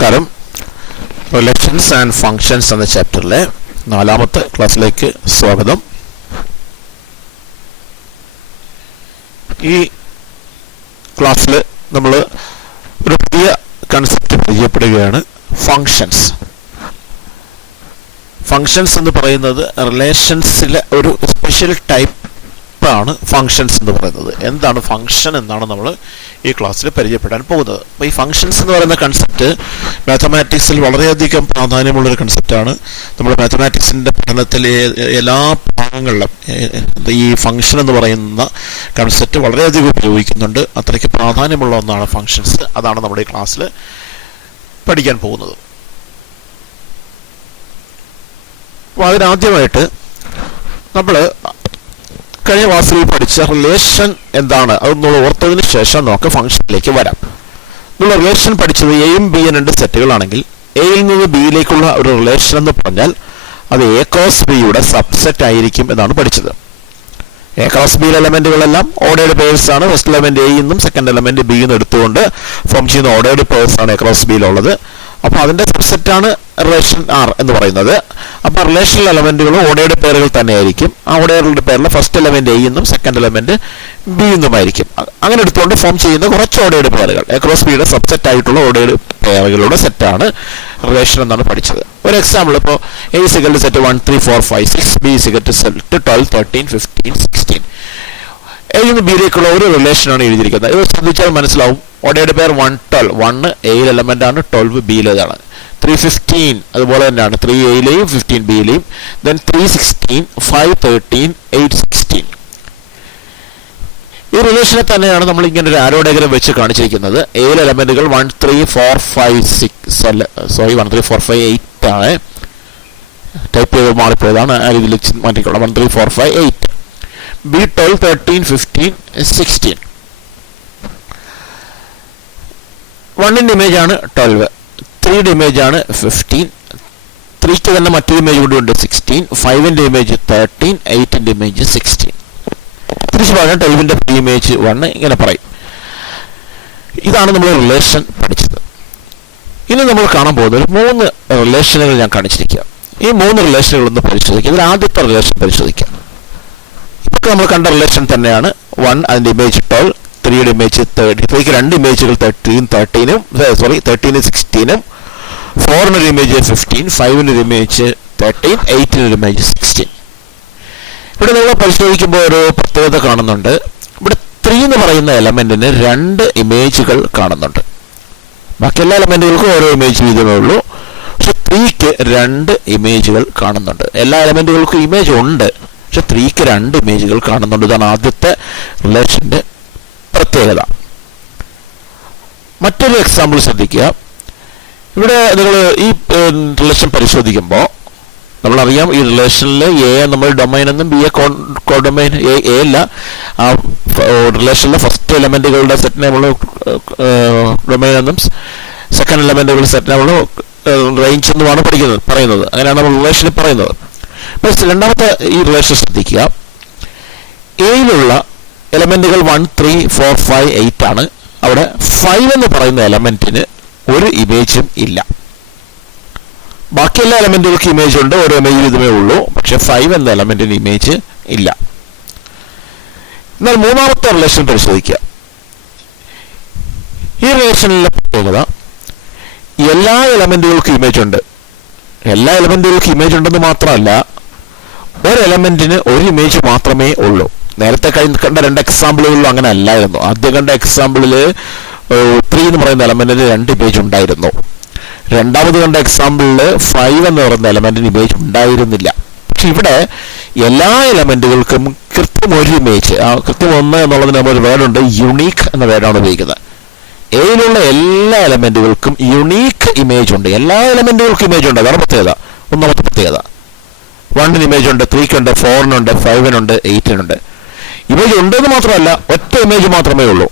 നമസ്കാരം. Relations and functions എന്ന ചാപ്റ്ററിലെ 4ാമത്തെ ക്ലാസ്സിലേക്ക് സ്വാഗതം. ഈ ക്ലാസ്സിൽ നമ്മൾ ഒരു പുതിയ കൺസെപ്റ്റ് പരിചയപ്പെടുകയാണ്, ഫങ്ഷൻസ്. ഫങ്ഷൻസ് എന്ന് പറയുന്നത് റിലേഷൻസിലെ ഒരു സ്പെഷ്യൽ ടൈപ്പ് ആണ് ഫങ്ഷൻസ് എന്ന് പറയുന്നത്. എന്താണ് ഫങ്ഷൻ എന്നാണ് നമ്മൾ ഈ ക്ലാസ്സിൽ പരിചയപ്പെടാൻ പോകുന്നത്. അപ്പോൾ ഈ ഫങ്ഷൻസ് എന്ന് പറയുന്ന കൺസെപ്റ്റ് മാത്തമാറ്റിക്സിൽ വളരെയധികം പ്രാധാന്യമുള്ളൊരു കൺസെപ്റ്റാണ്. നമ്മൾ മാത്തമാറ്റിക്സിൻ്റെ പഠനത്തിലെ എല്ലാ ഭാഗങ്ങളിലും ഈ ഫങ്ഷൻ എന്ന് പറയുന്ന കൺസെപ്റ്റ് വളരെയധികം ഉപയോഗിക്കുന്നുണ്ട്. അത്രയ്ക്ക് പ്രാധാന്യമുള്ള ഒന്നാണ് ഫങ്ഷൻസ്. അതാണ് നമ്മുടെ ഈ ക്ലാസ്സിൽ പഠിക്കാൻ പോകുന്നത്. അപ്പോൾ അതിനാദ്യമായിട്ട് നമ്മൾ കഴിഞ്ഞ ക്ലാസ്സിൽ പഠിച്ച റിലേഷൻ എന്താണ് അതൊന്നും ഓർത്തതിന് ശേഷം നമുക്ക് ഫംഗ്ഷനിലേക്ക് വരാം. നമ്മൾ റിലേഷൻ പഠിച്ചത് എയും ബിയും രണ്ട് സെറ്റുകളാണെങ്കിൽ എയിൽ നിന്ന് ബിയിലേക്കുള്ള ഒരു റിലേഷൻ എന്ന് പറഞ്ഞാൽ അത് എ ക്രോസ് ബിയുടെ സബ്സെറ്റ് ആയിരിക്കും എന്നാണ് പഠിച്ചത്. എ ക്രോസ് ബിയിലെ എലമെന്റുകളെല്ലാം ഓർഡേർഡ് പെയർസ് ആണ്. ഫസ്റ്റ് എലമെന്റ് എയിൽ നിന്നും സെക്കൻഡ് എലമെന്റ് ബിയിൽ നിന്ന് എടുത്തുകൊണ്ട് ഫോം ചെയ്യുന്ന ഓർഡേർഡ് പെയർസ് ആണ് എ ക്രോസ് ബിയിലുള്ളത്. അപ്പോൾ അതിന്റെ സബ്സെറ്റാണ് റിലേഷൻ ആർ എന്ന് പറയുന്നത്. അപ്പോൾ റിലേഷണൽ എലമെന്റുകൾ ഓർഡേർഡ് പേരുകൾ തന്നെയായിരിക്കും. ആ ഓർഡേർഡ് പേരിൽ ഫസ്റ്റ് എലമെന്റ് എ എന്നും സെക്കൻഡ് എലമെന്റ് ബി എന്നുമായിരിക്കും. അങ്ങനെ എടുത്തുകൊണ്ട് ഫോം ചെയ്യുന്ന കുറച്ച് ഓർഡേർഡ് പേരുകൾ എ ക്രോസ് ബിയുടെ സബ്സെറ്റ് ആയിട്ടുള്ള ഓർഡേർഡ് പേരുകളുടെ സെറ്റാണ് റിലേഷൻ എന്നാണ് പഠിച്ചത്. ഒരു എക്സാമ്പിൾ, ഇപ്പോൾ എ സിഗറ്റ് സെറ്റ് 1 3 4 5 6, ബി സിഗറ്റ് സെറ്റ് 12 13 15 16. എയിൽ നിന്ന് ബിയിലേക്കുള്ള ഒരു റിലേഷനാണ് എഴുതിയിരിക്കുന്നത്. ഇത് ശ്രദ്ധിച്ചാൽ മനസ്സിലാവും. ഓർഡേർഡ് പെയർ 1 12, 1 എയിൽ എലമെന്റ് ആണ്, 12 ബിയിലേതാണ്. 3 15 അതുപോലെ തന്നെയാണ്, 3 എയിലെയും 15 ബിയിലെയും. ദെൻ 3 16, 5 13, 8 16. ഈ റിലേഷനെ തന്നെയാണ് നമ്മൾ ഇങ്ങനെ ഒരു ആരോ ഡയഗ്രം വെച്ച് കാണിച്ചിരിക്കുന്നത്. എയിൽ എലമെന്റുകൾ 1 3 4 5 6 സോറി 1 3 4 5 8 ആണ്. ടൈപ്പ് ചെയ്ത് മാറിപ്പോയതാണ്, ആ രീതിയിൽ മാറ്റിക്കൊള്ളാം. 1 3 4 5 8. ബി 12 13 15 16. 1ന്റെ ഇമേജ് ആണ് 12, 3യുടെ ഇമേജ് ആണ് 15, 3ക്ക് തന്നെ മറ്റൊരു ഇമേജ് കൂടി ഉണ്ട് 16, 5ന്റെ ഇമേജ് 13, 8ന്റെ ഇമേജ് 16. തിരിച്ചു പറഞ്ഞാൽ 12ന്റെ ഇമേജ് 1 ഇങ്ങനെ പറയും. ഇതാണ് നമ്മൾ റിലേഷൻ പഠിച്ചത്. ഇനി നമ്മൾ കാണാൻ പോകുന്നത് 3 റിലേഷനുകൾ ഞാൻ കാണിച്ചിരിക്കുക. ഈ 3 റിലേഷനുകൾ ഒന്ന് പരിശോധിക്കുക. ഇതിൽ ആദ്യത്തെ റിലേഷൻ പരിശോധിക്കാം. ഇതൊക്കെ നമ്മൾ കണ്ട റിലേഷൻ തന്നെയാണ്. 1 അതിന്റെ ഇമേജ് 12, 3യുടെ ഇമേജ് 30, 3ക്ക് രണ്ട് ഇമേജുകൾ 13 16, 4ന് ഒരു ഇമേജ് 15, 5ന് ഒരു ഇമേജ് 13, 8ന് ഒരു ഇമേജ് 16. ഇവിടെ നിങ്ങൾ പരിശോധിക്കുമ്പോൾ ഒരു പ്രത്യേകത കാണുന്നുണ്ട്. ഇവിടെ 3 എന്ന് പറയുന്ന എലമെന്റിന് 2 ഇമേജുകൾ കാണുന്നുണ്ട്. ബാക്കി എല്ലാ എലമെന്റുകൾക്കും ഓരോ ഇമേജ് വീതമേ ഉള്ളൂ. പക്ഷെ 3ക്ക് 2 ഇമേജുകൾ കാണുന്നുണ്ട്. എല്ലാ എലമെന്റുകൾക്കും ഇമേജ് ഉണ്ട്, പക്ഷെ 3ക്ക് 2 ഇമേജുകൾ കാണുന്നുണ്ട്. ഇതാണ് ആദ്യത്തെ റിലേഷന്റെ പ്രത്യേകത. മറ്റൊരു എക്സാമ്പിൾ ശ്രദ്ധിക്കുക. ഇവിടെ നിങ്ങൾ ഈ റിലേഷൻ പരിശോധിക്കുമ്പോൾ നമ്മളറിയാം, ഈ റിലേഷനിൽ എ നമ്മൾ ഡൊമൈൻ എന്നും ബി എ കോഡൊമൈൻ എ അല്ല. ആ റിലേഷനിലെ ഫസ്റ്റ് എലമെന്റുകളുടെ സെറ്റിനെ നമ്മൾ ഡൊമൈൻ എന്നും സെക്കൻഡ് എലമെന്റുകളുടെ സെറ്റിനെ നമ്മൾ റേഞ്ച് എന്നുമാണ് പറയുന്നത്. അങ്ങനെയാണ് നമ്മൾ റിലേഷനിൽ പറയുന്നത്. രണ്ടാമത്തെ ഈ റിലേഷൻ ശ്രദ്ധിക്കുക. എയിലുള്ള എലമെന്റുകൾ 1 3 4 5 8 ആണ്. അവിടെ 5 എന്ന് പറയുന്ന എലമെന്റിന് ഒരു ഇമേജും ഇല്ല. ബാക്കി എല്ലാ എലമെന്റുകൾക്കും ഇമേജ് ഉണ്ട്, ഓരോ ഇമേജ് ഇതുമേ ഉള്ളൂ. പക്ഷെ 5 എന്ന എലമെന്റിന് ഇമേജ് ഇല്ല. എന്നാൽ മൂന്നാമത്തെ റിലേഷൻ പരിശോധിക്കുക. ഈ റിലേഷനിലെ പ്രത്യേകത, എല്ലാ എലമെന്റുകൾക്കും ഇമേജ് ഉണ്ട്. എല്ലാ എലമെന്റുകൾക്കും ഇമേജ് ഉണ്ടെന്ന് മാത്രമല്ല, ഒരു എലമെന്റിന് ഒരു ഇമേജ് മാത്രമേ ഉള്ളൂ. നേരത്തെ കണ്ട 2 എക്സാമ്പിളുകളിലും അങ്ങനെ അല്ലായിരുന്നു. ആദ്യം കണ്ട എക്സാമ്പിളിൽ 3 എന്ന് പറയുന്ന എലമെന്റിന് 2 ഇമേജ് ഉണ്ടായിരുന്നു. രണ്ടാമത് കണ്ട എക്സാമ്പിളിൽ 5 എന്ന് പറയുന്ന എലമെന്റിന് ഇമേജ് ഉണ്ടായിരുന്നില്ല. പക്ഷെ ഇവിടെ എല്ലാ എലമെന്റുകൾക്കും കൃത്യം ഒരു ഇമേജ്, കൃത്യം 1 എന്നുള്ളതിന് നമ്മൾ ഒരു വേർഡുണ്ട്, യുണീക്ക് എന്ന വേർഡാണ് ഉപയോഗിക്കുന്നത്. എയിലുള്ള എല്ലാ എലമെന്റുകൾക്കും യുണീക്ക് ഇമേജ് ഉണ്ട്. എല്ലാ എലമെന്റുകൾക്കും ഇമേജ് ഉണ്ട്. അതാണ് പ്രത്യേകത, ഒന്നാമത്തെ പ്രത്യേകത. 1ന് ഇമേജ് ഉണ്ട്, 3ക്കുണ്ട്, 4നുണ്ട്, 5നുണ്ട്, 8നുണ്ട്. ഇമേജ് ഉണ്ടെന്ന് മാത്രമല്ല, ഒറ്റ ഇമേജ് മാത്രമേ ഉള്ളൂ.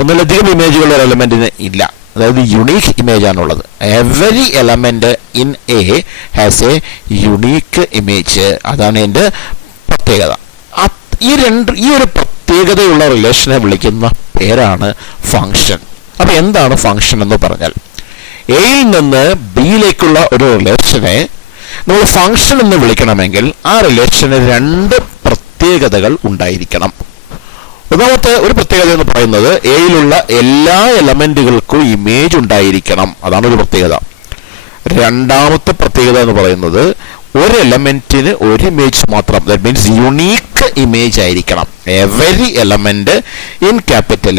ഒന്നിലധികം ഇമേജുകൾ ഒരു എലമെന്റിന് ഇല്ല. അതായത് യുണീക്ക് ഇമേജ് ആണുള്ളത്. Every element in A has a unique image. അതാണ് എൻ്റെ പ്രത്യേകത. ഈ ഒരു പ്രത്യേകതയുള്ള റിലേഷനെ വിളിക്കുന്ന പേരാണ് ഫങ്ഷൻ. അപ്പൊ എന്താണ് ഫങ്ഷൻ എന്ന് പറഞ്ഞാൽ, എയിൽ നിന്ന് ബിയിലേക്കുള്ള ഒരു റിലേഷനെ നമ്മൾ ഫംഗ്ഷൻ എന്ന് വിളിക്കണമെങ്കിൽ ആ റിലേഷന് രണ്ട് പ്രത്യേകതകൾ ഉണ്ടായിരിക്കണം. ഒന്നാമത്തെ ഒരു പ്രത്യേകത എന്ന് പറയുന്നത് എയിലുള്ള എല്ലാ എലമെന്റുകൾക്കും ഇമേജ് ഉണ്ടായിരിക്കണം. അതാണ് ഒരു പ്രത്യേകത. രണ്ടാമത്തെ പ്രത്യേകത എന്ന് പറയുന്നത് ഒരു എലമെന്റിന് ഒരു ഇമേജ് മാത്രം, ദാറ്റ് മീൻസ് യുണീക്ക് ഇമേജ് ആയിരിക്കണം. എവരി എലമെന്റ് ഇൻ ക്യാപിറ്റൽ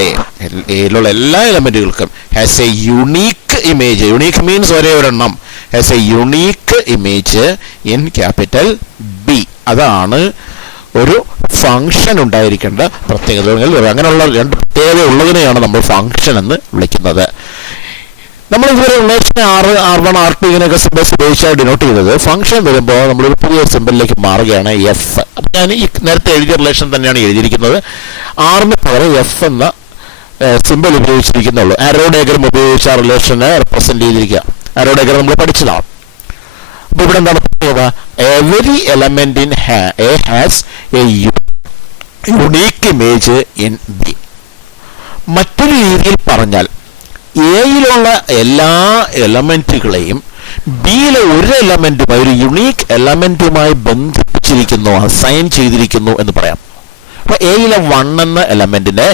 എയിലുള്ള എല്ലാ എലമെന്റുകൾക്കും has a unique image. Unique means ഒരേ ഒരെണ്ണം. Has a unique image in capital B. അതാണ് ഒരു ഫംഗ്ഷൻ ഉണ്ടായിരിക്കേണ്ട പ്രത്യേകതകൾ. അങ്ങനെയുള്ള രണ്ട് പ്രത്യേകത ഉള്ളതിനെയാണ് നമ്മൾ ഫംഗ്ഷൻ എന്ന് വിളിക്കുന്നത്. നമ്മൾ ഇതുവരെ റിലേഷൻ R1 R2 ഇങ്ങനെയൊക്കെ സിമ്പിൾസ് ഉപയോഗിച്ചാണ് ഡിനോട്ട് ചെയ്തത്. ഫംഗ്ഷൻ വരുമ്പോൾ നമ്മളൊരു പുതിയ സിമ്പിളിലേക്ക് മാറുകയാണ് എഫ്. അപ്പം ഞാൻ ഈ നേരത്തെ എഴുതിയ റിലേഷൻ തന്നെയാണ് എഴുതിയിരിക്കുന്നത്. ആറിന് പകരം എഫ് എന്ന സിമ്പിൾ ഉപയോഗിച്ചിരിക്കുന്നുള്ളൂ. ആരോ ഡയഗ്രം ഉപയോഗിച്ച് ആ റിലേഷനെ റെപ്രസെന്റ് ചെയ്തിരിക്കുക. ആരോ ഡയഗ്രം നമ്മൾ പഠിച്ചതാണ്. അപ്പൊ ഇവിടെ എന്താണ് പ്രത്യേകത? Every element in A has a unique image in B. മറ്റൊരു രീതിയിൽ പറഞ്ഞാൽ എയിലുള്ള എല്ലാ എലമെന്റുകളെയും ബിയിലെ ഒരു എലമെന്റുമായി, ഒരു യുണീക്ക് എലമെന്റുമായി ബന്ധിപ്പിച്ചിരിക്കുന്നു, അസൈൻ ചെയ്തിരിക്കുന്നു എന്ന് പറയാം. അപ്പൊ എയിലെ 1 എന്ന എലമെന്റിനെ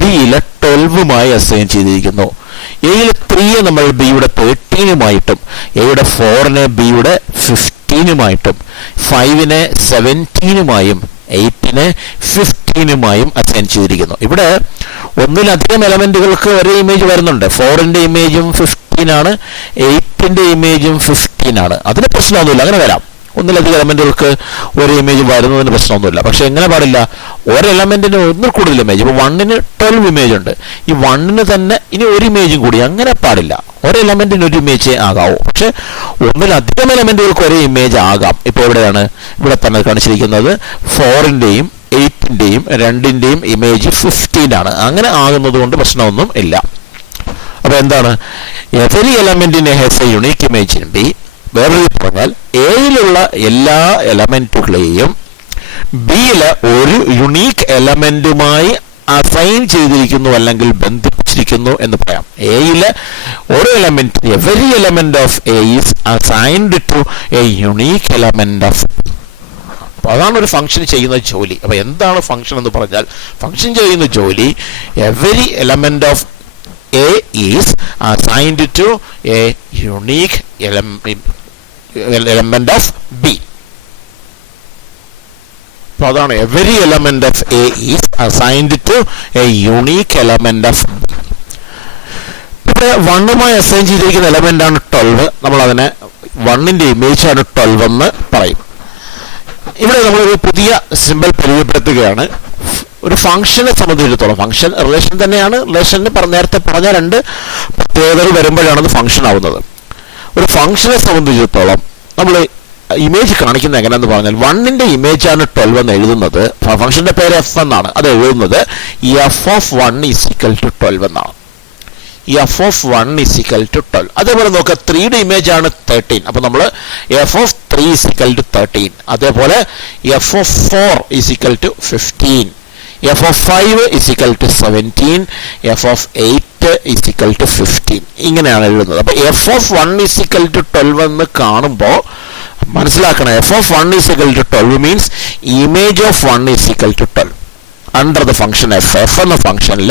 ബിയിലെ 12മായി അസൈൻ ചെയ്തിരിക്കുന്നു. എയിലെ 3 നമ്മൾ ബിയുടെ 13-മായിട്ടും എയുടെ 4-നെ ബിയുടെ 15-മായിട്ടും 5-നെ 17-മായും 8-നെ 15-മായും അസൈൻ ചെയ്തിരിക്കുന്നു. ഇവിടെ ഒന്നിലധികം എലമെന്റുകൾക്ക് ഒരേ ഇമേജ് വരുന്നുണ്ട്. 4-ന്റെ ഇമേജും 15 ആണ്, 8-ന്റെ ഇമേജും 15 ആണ്. അതിന് പ്രശ്നമൊന്നുമില്ല, അങ്ങനെ വരാം. ഒന്നിലധികം എലമെന്റുകൾക്ക് ഒരു ഇമേജ് വരുന്നതിന് പ്രശ്നമൊന്നുമില്ല. പക്ഷെ എങ്ങനെ പാടില്ല? ഒരു എലമെന്റിന് ഒന്നിൽ കൂടുതൽ ഇമേജ്. ഇപ്പോൾ 1-ന് 12 ഇമേജ് ഉണ്ട്, ഈ 1-ന് തന്നെ ഇനി ഒരു ഇമേജും കൂടി. അങ്ങനെ പാടില്ല. ഒരു എലമെന്റിന് ഒരു ഇമേജേ ആകാവൂ. പക്ഷെ ഒന്നിലധികം എലമെന്റുകൾക്ക് ഒരേ ഇമേജ് ആകാം. ഇപ്പോൾ എവിടെയാണ്? ഇവിടെ തന്നെ കാണിച്ചിരിക്കുന്നത് 4-ന്റെയും 8-ന്റെയും 2-ന്റെയും ഇമേജ് 15 ആണ്. അങ്ങനെ ആകുന്നത് കൊണ്ട് പ്രശ്നമൊന്നും ഇല്ല. അപ്പൊ എന്താണ്? എവരി എലമെന്റിനെ has a unique image in B. വേറെ പറഞ്ഞാൽ എയിലുള്ള എല്ലാ എലമെന്റുകളെയും ബിയിലെ ഒരു യുണീക്ക് എലമെന്റുമായി അസൈൻ ചെയ്തിരിക്കുന്നു, അല്ലെങ്കിൽ ബന്ധിപ്പിച്ചിരിക്കുന്നു എന്ന് പറയാം. എയിലെ ഒരു element, every element of A is assigned to a unique element of. അതാണ് ഒരു ഫംഗ്ഷൻ ചെയ്യുന്ന ജോലി. അപ്പൊ എന്താണ് ഫംഗ്ഷൻ എന്ന് പറഞ്ഞാൽ, ഫംഗ്ഷൻ ചെയ്യുന്ന ജോലി every element of A is assigned to a unique element of B. അപ്പോൾ അതാണ് every element of A is assigned to a unique element of B. ഇവിടെ 1-മായി അസൈൻ ചെയ്തിരിക്കുന്ന എലമെന്റ് ആണ് 12. നമ്മൾ അതിനെ 1-ന്റെ ഇമേജ് ആണ് 12 എന്ന് പറയും. ഇവിടെ നമ്മളൊരു പുതിയ സിമ്പിൾ പരിചയപ്പെടുത്തുകയാണ്. ഒരു ഫംഗ്ഷനെ സംബന്ധിച്ചിടത്തോളം, ഫംഗ്ഷൻ റിലേഷൻ തന്നെയാണ്. റിലേഷന് നേരത്തെ പറഞ്ഞ രണ്ട് പ്രത്യേകതകൾ വരുമ്പോഴാണ് അത് ഫംഗ്ഷൻ ആവുന്നത്. ഒരു ഫംഗ്ഷനെ സംബന്ധിച്ചിടത്തോളം നമ്മൾ ഇമേജ് കാണിക്കുന്നത് എങ്ങനെയാണെന്ന് പറഞ്ഞാൽ 1-ന്റെ ഇമേജ് ആണ് 12 എന്ന് എഴുതുന്നത്. ഫംഗ്ഷന്റെ പേര് എഫ് എന്നാണ്. അത് എഴുതുന്നത് f of 1 is equal to 12 എന്നാണ്. F of 1 is equal to 12. അതേപോലെ നോക്കുക, 3-യുടെ ഇമേജ് ആണ് 13. അപ്പൊ നമ്മൾ f of 3 is equal to 13. അതേപോലെ f of 4 is equal to 15. F of 5 is equal to 17. F of 8 is equal to 15. ഇങ്ങനെയാണ് എഴുതുന്നത്. അപ്പൊ F of 1 is equal to 12 എന്ന് കാണുമ്പോൾ മനസ്സിലാക്കണം, F of 1 is equal to 12 means image of 1 is equal to 12 under the function f. F എന്ന ഫംഗ്ഷനിൽ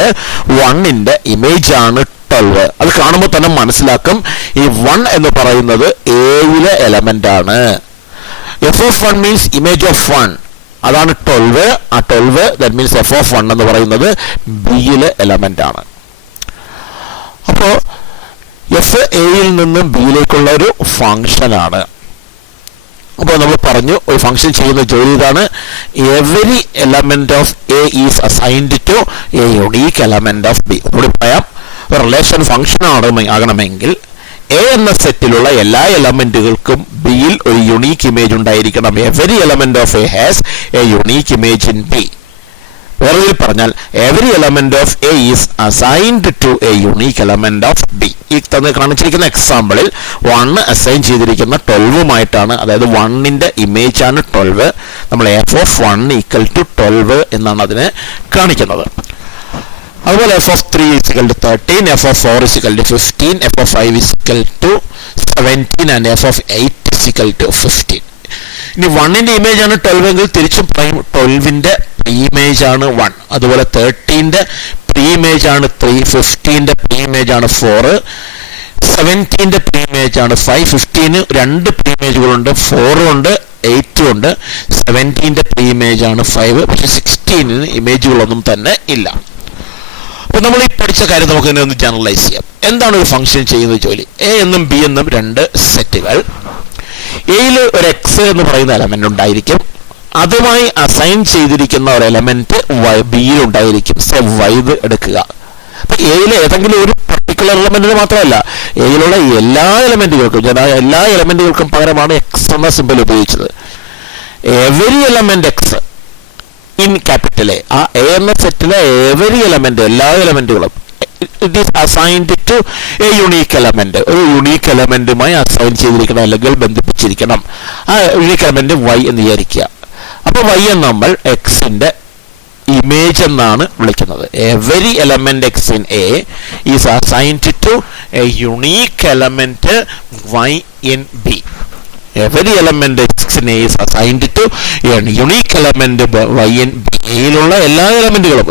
1-ന്റെ image ആണ് 12. അത് കാണുമ്പോൾ തന്നെ മനസ്സിലാക്കും ഈ 1 എന്ന് പറയുന്നത് എയിലെ എലമെന്റ് ആണ്. F of 1 means image of 1, അതാണ് 12. ആ 12 ദാറ്റ് മീൻസ് എഫ് ഓഫ് 1 എന്ന് പറയുന്നത് ബിയിലെ എലമെന്റ് ആണ്. അപ്പോൾ എഫ് എയിൽ നിന്നും ബിയിലേക്കുള്ള ഒരു ഫംഗ്ഷൻ ആണ്. അപ്പോൾ നമ്മൾ പറഞ്ഞു ഒരു ഫംഗ്ഷൻ ചെയ്യുന്ന ജോലി ഇതാണ്. Every element of A is assigned to a unique element of B. ഒന്നുകൂടി പറയാം, റിലേഷൻ ഫംഗ്ഷൻ ആകണമെങ്കിൽ എ എന്ന സെറ്റിലുള്ള എല്ലാ എലമെന്റുകൾക്കും ബിയിൽ ഒരു യുണീക്ക് ഇമേജ് ഉണ്ടായിരിക്കണം. Every element of A has a unique image in B. വേറെ പറഞ്ഞാൽ every element of A is assigned to a unique element of B. ഈ കാണിച്ചിരിക്കുന്ന എക്സാമ്പിളിൽ 1 അസൈൻ ചെയ്തിരിക്കുന്ന 12-മായിട്ടാണ്. അതായത് 1-ന്റെ ഇമേജ് ആണ് 12. നമ്മൾ എഫ് ഓഫ് 1 ഈക്വൽ ടു 12 എന്നാണ് അതിനെ കാണിക്കുന്നത്. അതുപോലെ f of 3 is equal to 13, f of 4 is equal to 15, f of 5 is equal to 17 and f of 8 is equal to 15. ഇനി 1ന്റെ ഇമേജ് ആണ് 12 എങ്കിൽ തിരിച്ചും പറയും 12ന്റെ പ്രീ ഇമേജ് ആണ് 1. അതുപോലെ 13ന്റെ പ്രീ ഇമേജ് ആണ് 3, 15ന്റെ പ്രീ ഇമേജ് ആണ് 4, 17ന്റെ പ്രീ ഇമേജ് ആണ് 5. 15 രണ്ട് പ്രീ ഇമേജുകളുണ്ട്, 4 ഉണ്ട് 8 ഉണ്ട്. 17ന്റെ പ്രീ ഇമേജ് ആണ് 5, പക്ഷെ 16ന് ഇമേജുകളൊന്നും തന്നെ ഇല്ല. അപ്പോൾ നമ്മൾ ഈ പഠിച്ച കാര്യം നമുക്ക് തന്നെ ഒന്ന് ജനറലൈസ് ചെയ്യാം. എന്താണ് ഒരു ഫംഗ്ഷൻ ചെയ്യുന്ന ജോലി? എ എന്നും ബി എന്നും രണ്ട് സെറ്റുകൾ. എയിൽ ഒരു എക്സ് എന്ന് പറയുന്ന എലമെന്റ് ഉണ്ടായിരിക്കും, അതുമായി അസൈൻ ചെയ്തിരിക്കുന്ന ഒരു എലമെന്റ് ബിയിൽ ഉണ്ടായിരിക്കും. സോ വൈദ് എടുക്കുക. അപ്പൊ എയിലെ ഏതെങ്കിലും ഒരു പർട്ടിക്കുലർ എലമെന്റിന് മാത്രമല്ല, എയിലുള്ള എല്ലാ എലമെന്റുകൾക്കും, എല്ലാ എലമെന്റുകൾക്കും പകരമാണ് എക്സ് എന്ന സിമ്പൽ ഉപയോഗിച്ചത്. Every element X in capital A, ആ എ എന്ന സെറ്റിലെ എവരി എലമെന്റ്, എല്ലാ എലമെന്റുകളും it is assigned to a unique element. ഒരു യുണീക്ക് എലമെന്റുമായി അസൈൻ ചെയ്തിരിക്കണം അല്ലെങ്കിൽ ബന്ധിപ്പിച്ചിരിക്കണം. ആ യുണീക്ക് എലമെന്റ് വൈ എന്ന് വിചാരിക്കുക. അപ്പൊ വൈ എന്ന് നമ്മൾ എക്സിന്റെ ഇമേജ് എന്നാണ് വിളിക്കുന്നത്. Every element X in A is assigned to a unique element y in B. Every element x in A is assigned to a unique element y in B. യിലുള്ള എല്ലാ എലമെന്റുകളും,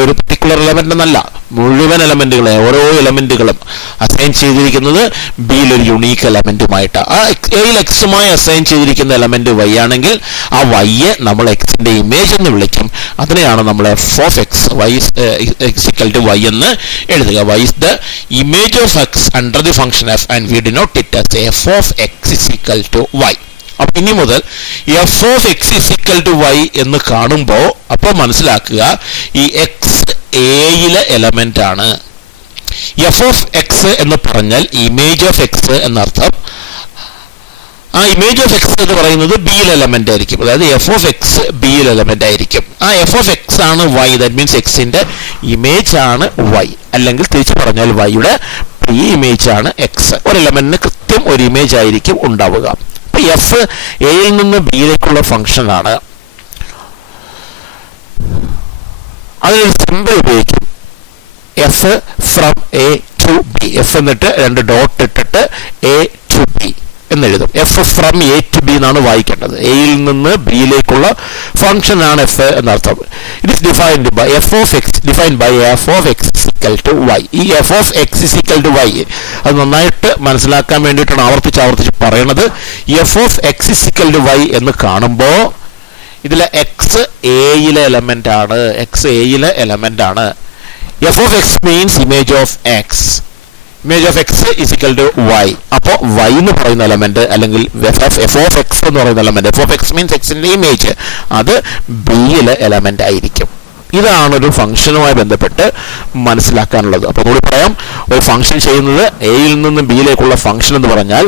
ഒരു പർട്ടിക്കുലർ എലമെന്റ് എന്നല്ല, മുഴുവൻ എലമെന്റുകളെ, ഓരോ എലമെന്റുകളും assign ചെയ്തിരിക്കുന്നത് ബിയിൽ ഒരു unique എലമെന്റുമായിട്ട്. ആ എയിൽ എക്സുമായി അസൈൻ ചെയ്തിരിക്കുന്ന എലമെന്റ് വൈ ആണെങ്കിൽ ആ വൈയെ നമ്മൾ എക്സിന്റെ ഇമേജ് എന്ന് വിളിക്കും. അതിനെയാണ് നമ്മൾ f of x y equal to Y എന്ന് എഴുതുക. Y is the image of x under the function f and we denote it as f of X is equal to y. അപ്പൊ ഇനി മുതൽ f of X is equal to Y എന്ന് കാണുമ്പോൾ അപ്പോൾ മനസ്സിലാക്കുക ഈ എക്സ് എയിലെ എലമെന്റ് ആണ്. എഫ് ഓഫ് എക്സ് എന്ന് പറഞ്ഞാൽ ഇമേജ് ഓഫ് എക്സ് എന്നർത്ഥം. ആ ഇമേജ് ഓഫ് എക്സ് എന്ന് പറയുന്നത് ബിയിൽ എലമെന്റ് ആയിരിക്കും. അതായത് എഫ് ഓഫ് എക്സ് ബിയിൽ എലമെന്റ് ആയിരിക്കും. ആ എഫ് ഓഫ് എക്സ് ആണ് വൈ. ദാറ്റ് മീൻസ് എക്സിന്റെ ഇമേജ് ആണ് വൈ. അല്ലെങ്കിൽ തിരിച്ചു പറഞ്ഞാൽ വൈയുടെ പ്രീ ഇമേജ് ആണ് എക്സ്. ഒരു എലമെന്റിന് കൃത്യം ഒരു ഇമേജ് ആയിരിക്കും ഉണ്ടാവുക. അപ്പൊ എഫ് എയിൽ നിന്ന് ബിയിലേക്കുള്ള ഫംഗ്ഷൻ ആണ്. അതിനൊരു സിമ്പിൾ ഉപയോഗിക്കും, F from A to B. F എന്നിട്ട് രണ്ട് ഡോട്ട് ഇട്ടിട്ട് എ ടു ബി എന്നെഴുതും. F from A to B എന്നാണ് വായിക്കേണ്ടത്. എയിൽ നിന്ന് ബിയിലേക്കുള്ള ഫംഗ്ഷൻ ആണ് എഫ് എന്നർത്ഥം. It is defined by F of X defined by F of X equal to Y. ഈ F of X is equal to Y അത് നന്നായിട്ട് മനസ്സിലാക്കാൻ വേണ്ടിയിട്ടാണ് ആവർത്തിച്ച് പറയണത്. F of X is equal to Y എന്ന് കാണുമ്പോൾ ഇതിലെ എക്സ് എയിലെ എലമെന്റ് ആണ്. എക്സ് എയിലെ എലമെന്റ് ആണ്. F of x means image of x. Image of X is equal to y. അപ്പോൾ വൈ എന്ന് പറയുന്ന എലമെന്റ് അല്ലെങ്കിൽ എഫ് ഓഫ് എക്സ് എന്ന് പറയുന്ന element, f of x means എക്സിന്റെ ഇമേജ്, അത് ബിയിലെ എലമെന്റ് ആയിരിക്കും. ഇതാണ് ഒരു ഫംഗ്ഷനുമായി ബന്ധപ്പെട്ട് മനസ്സിലാക്കാനുള്ളത്. അപ്പോൾ കൂടി പറയാം, ഒരു ഫംഗ്ഷൻ ചെയ്യുന്നത് എയിൽ നിന്ന് ബിയിലേക്കുള്ള ഫംഗ്ഷൻ എന്ന് പറഞ്ഞാൽ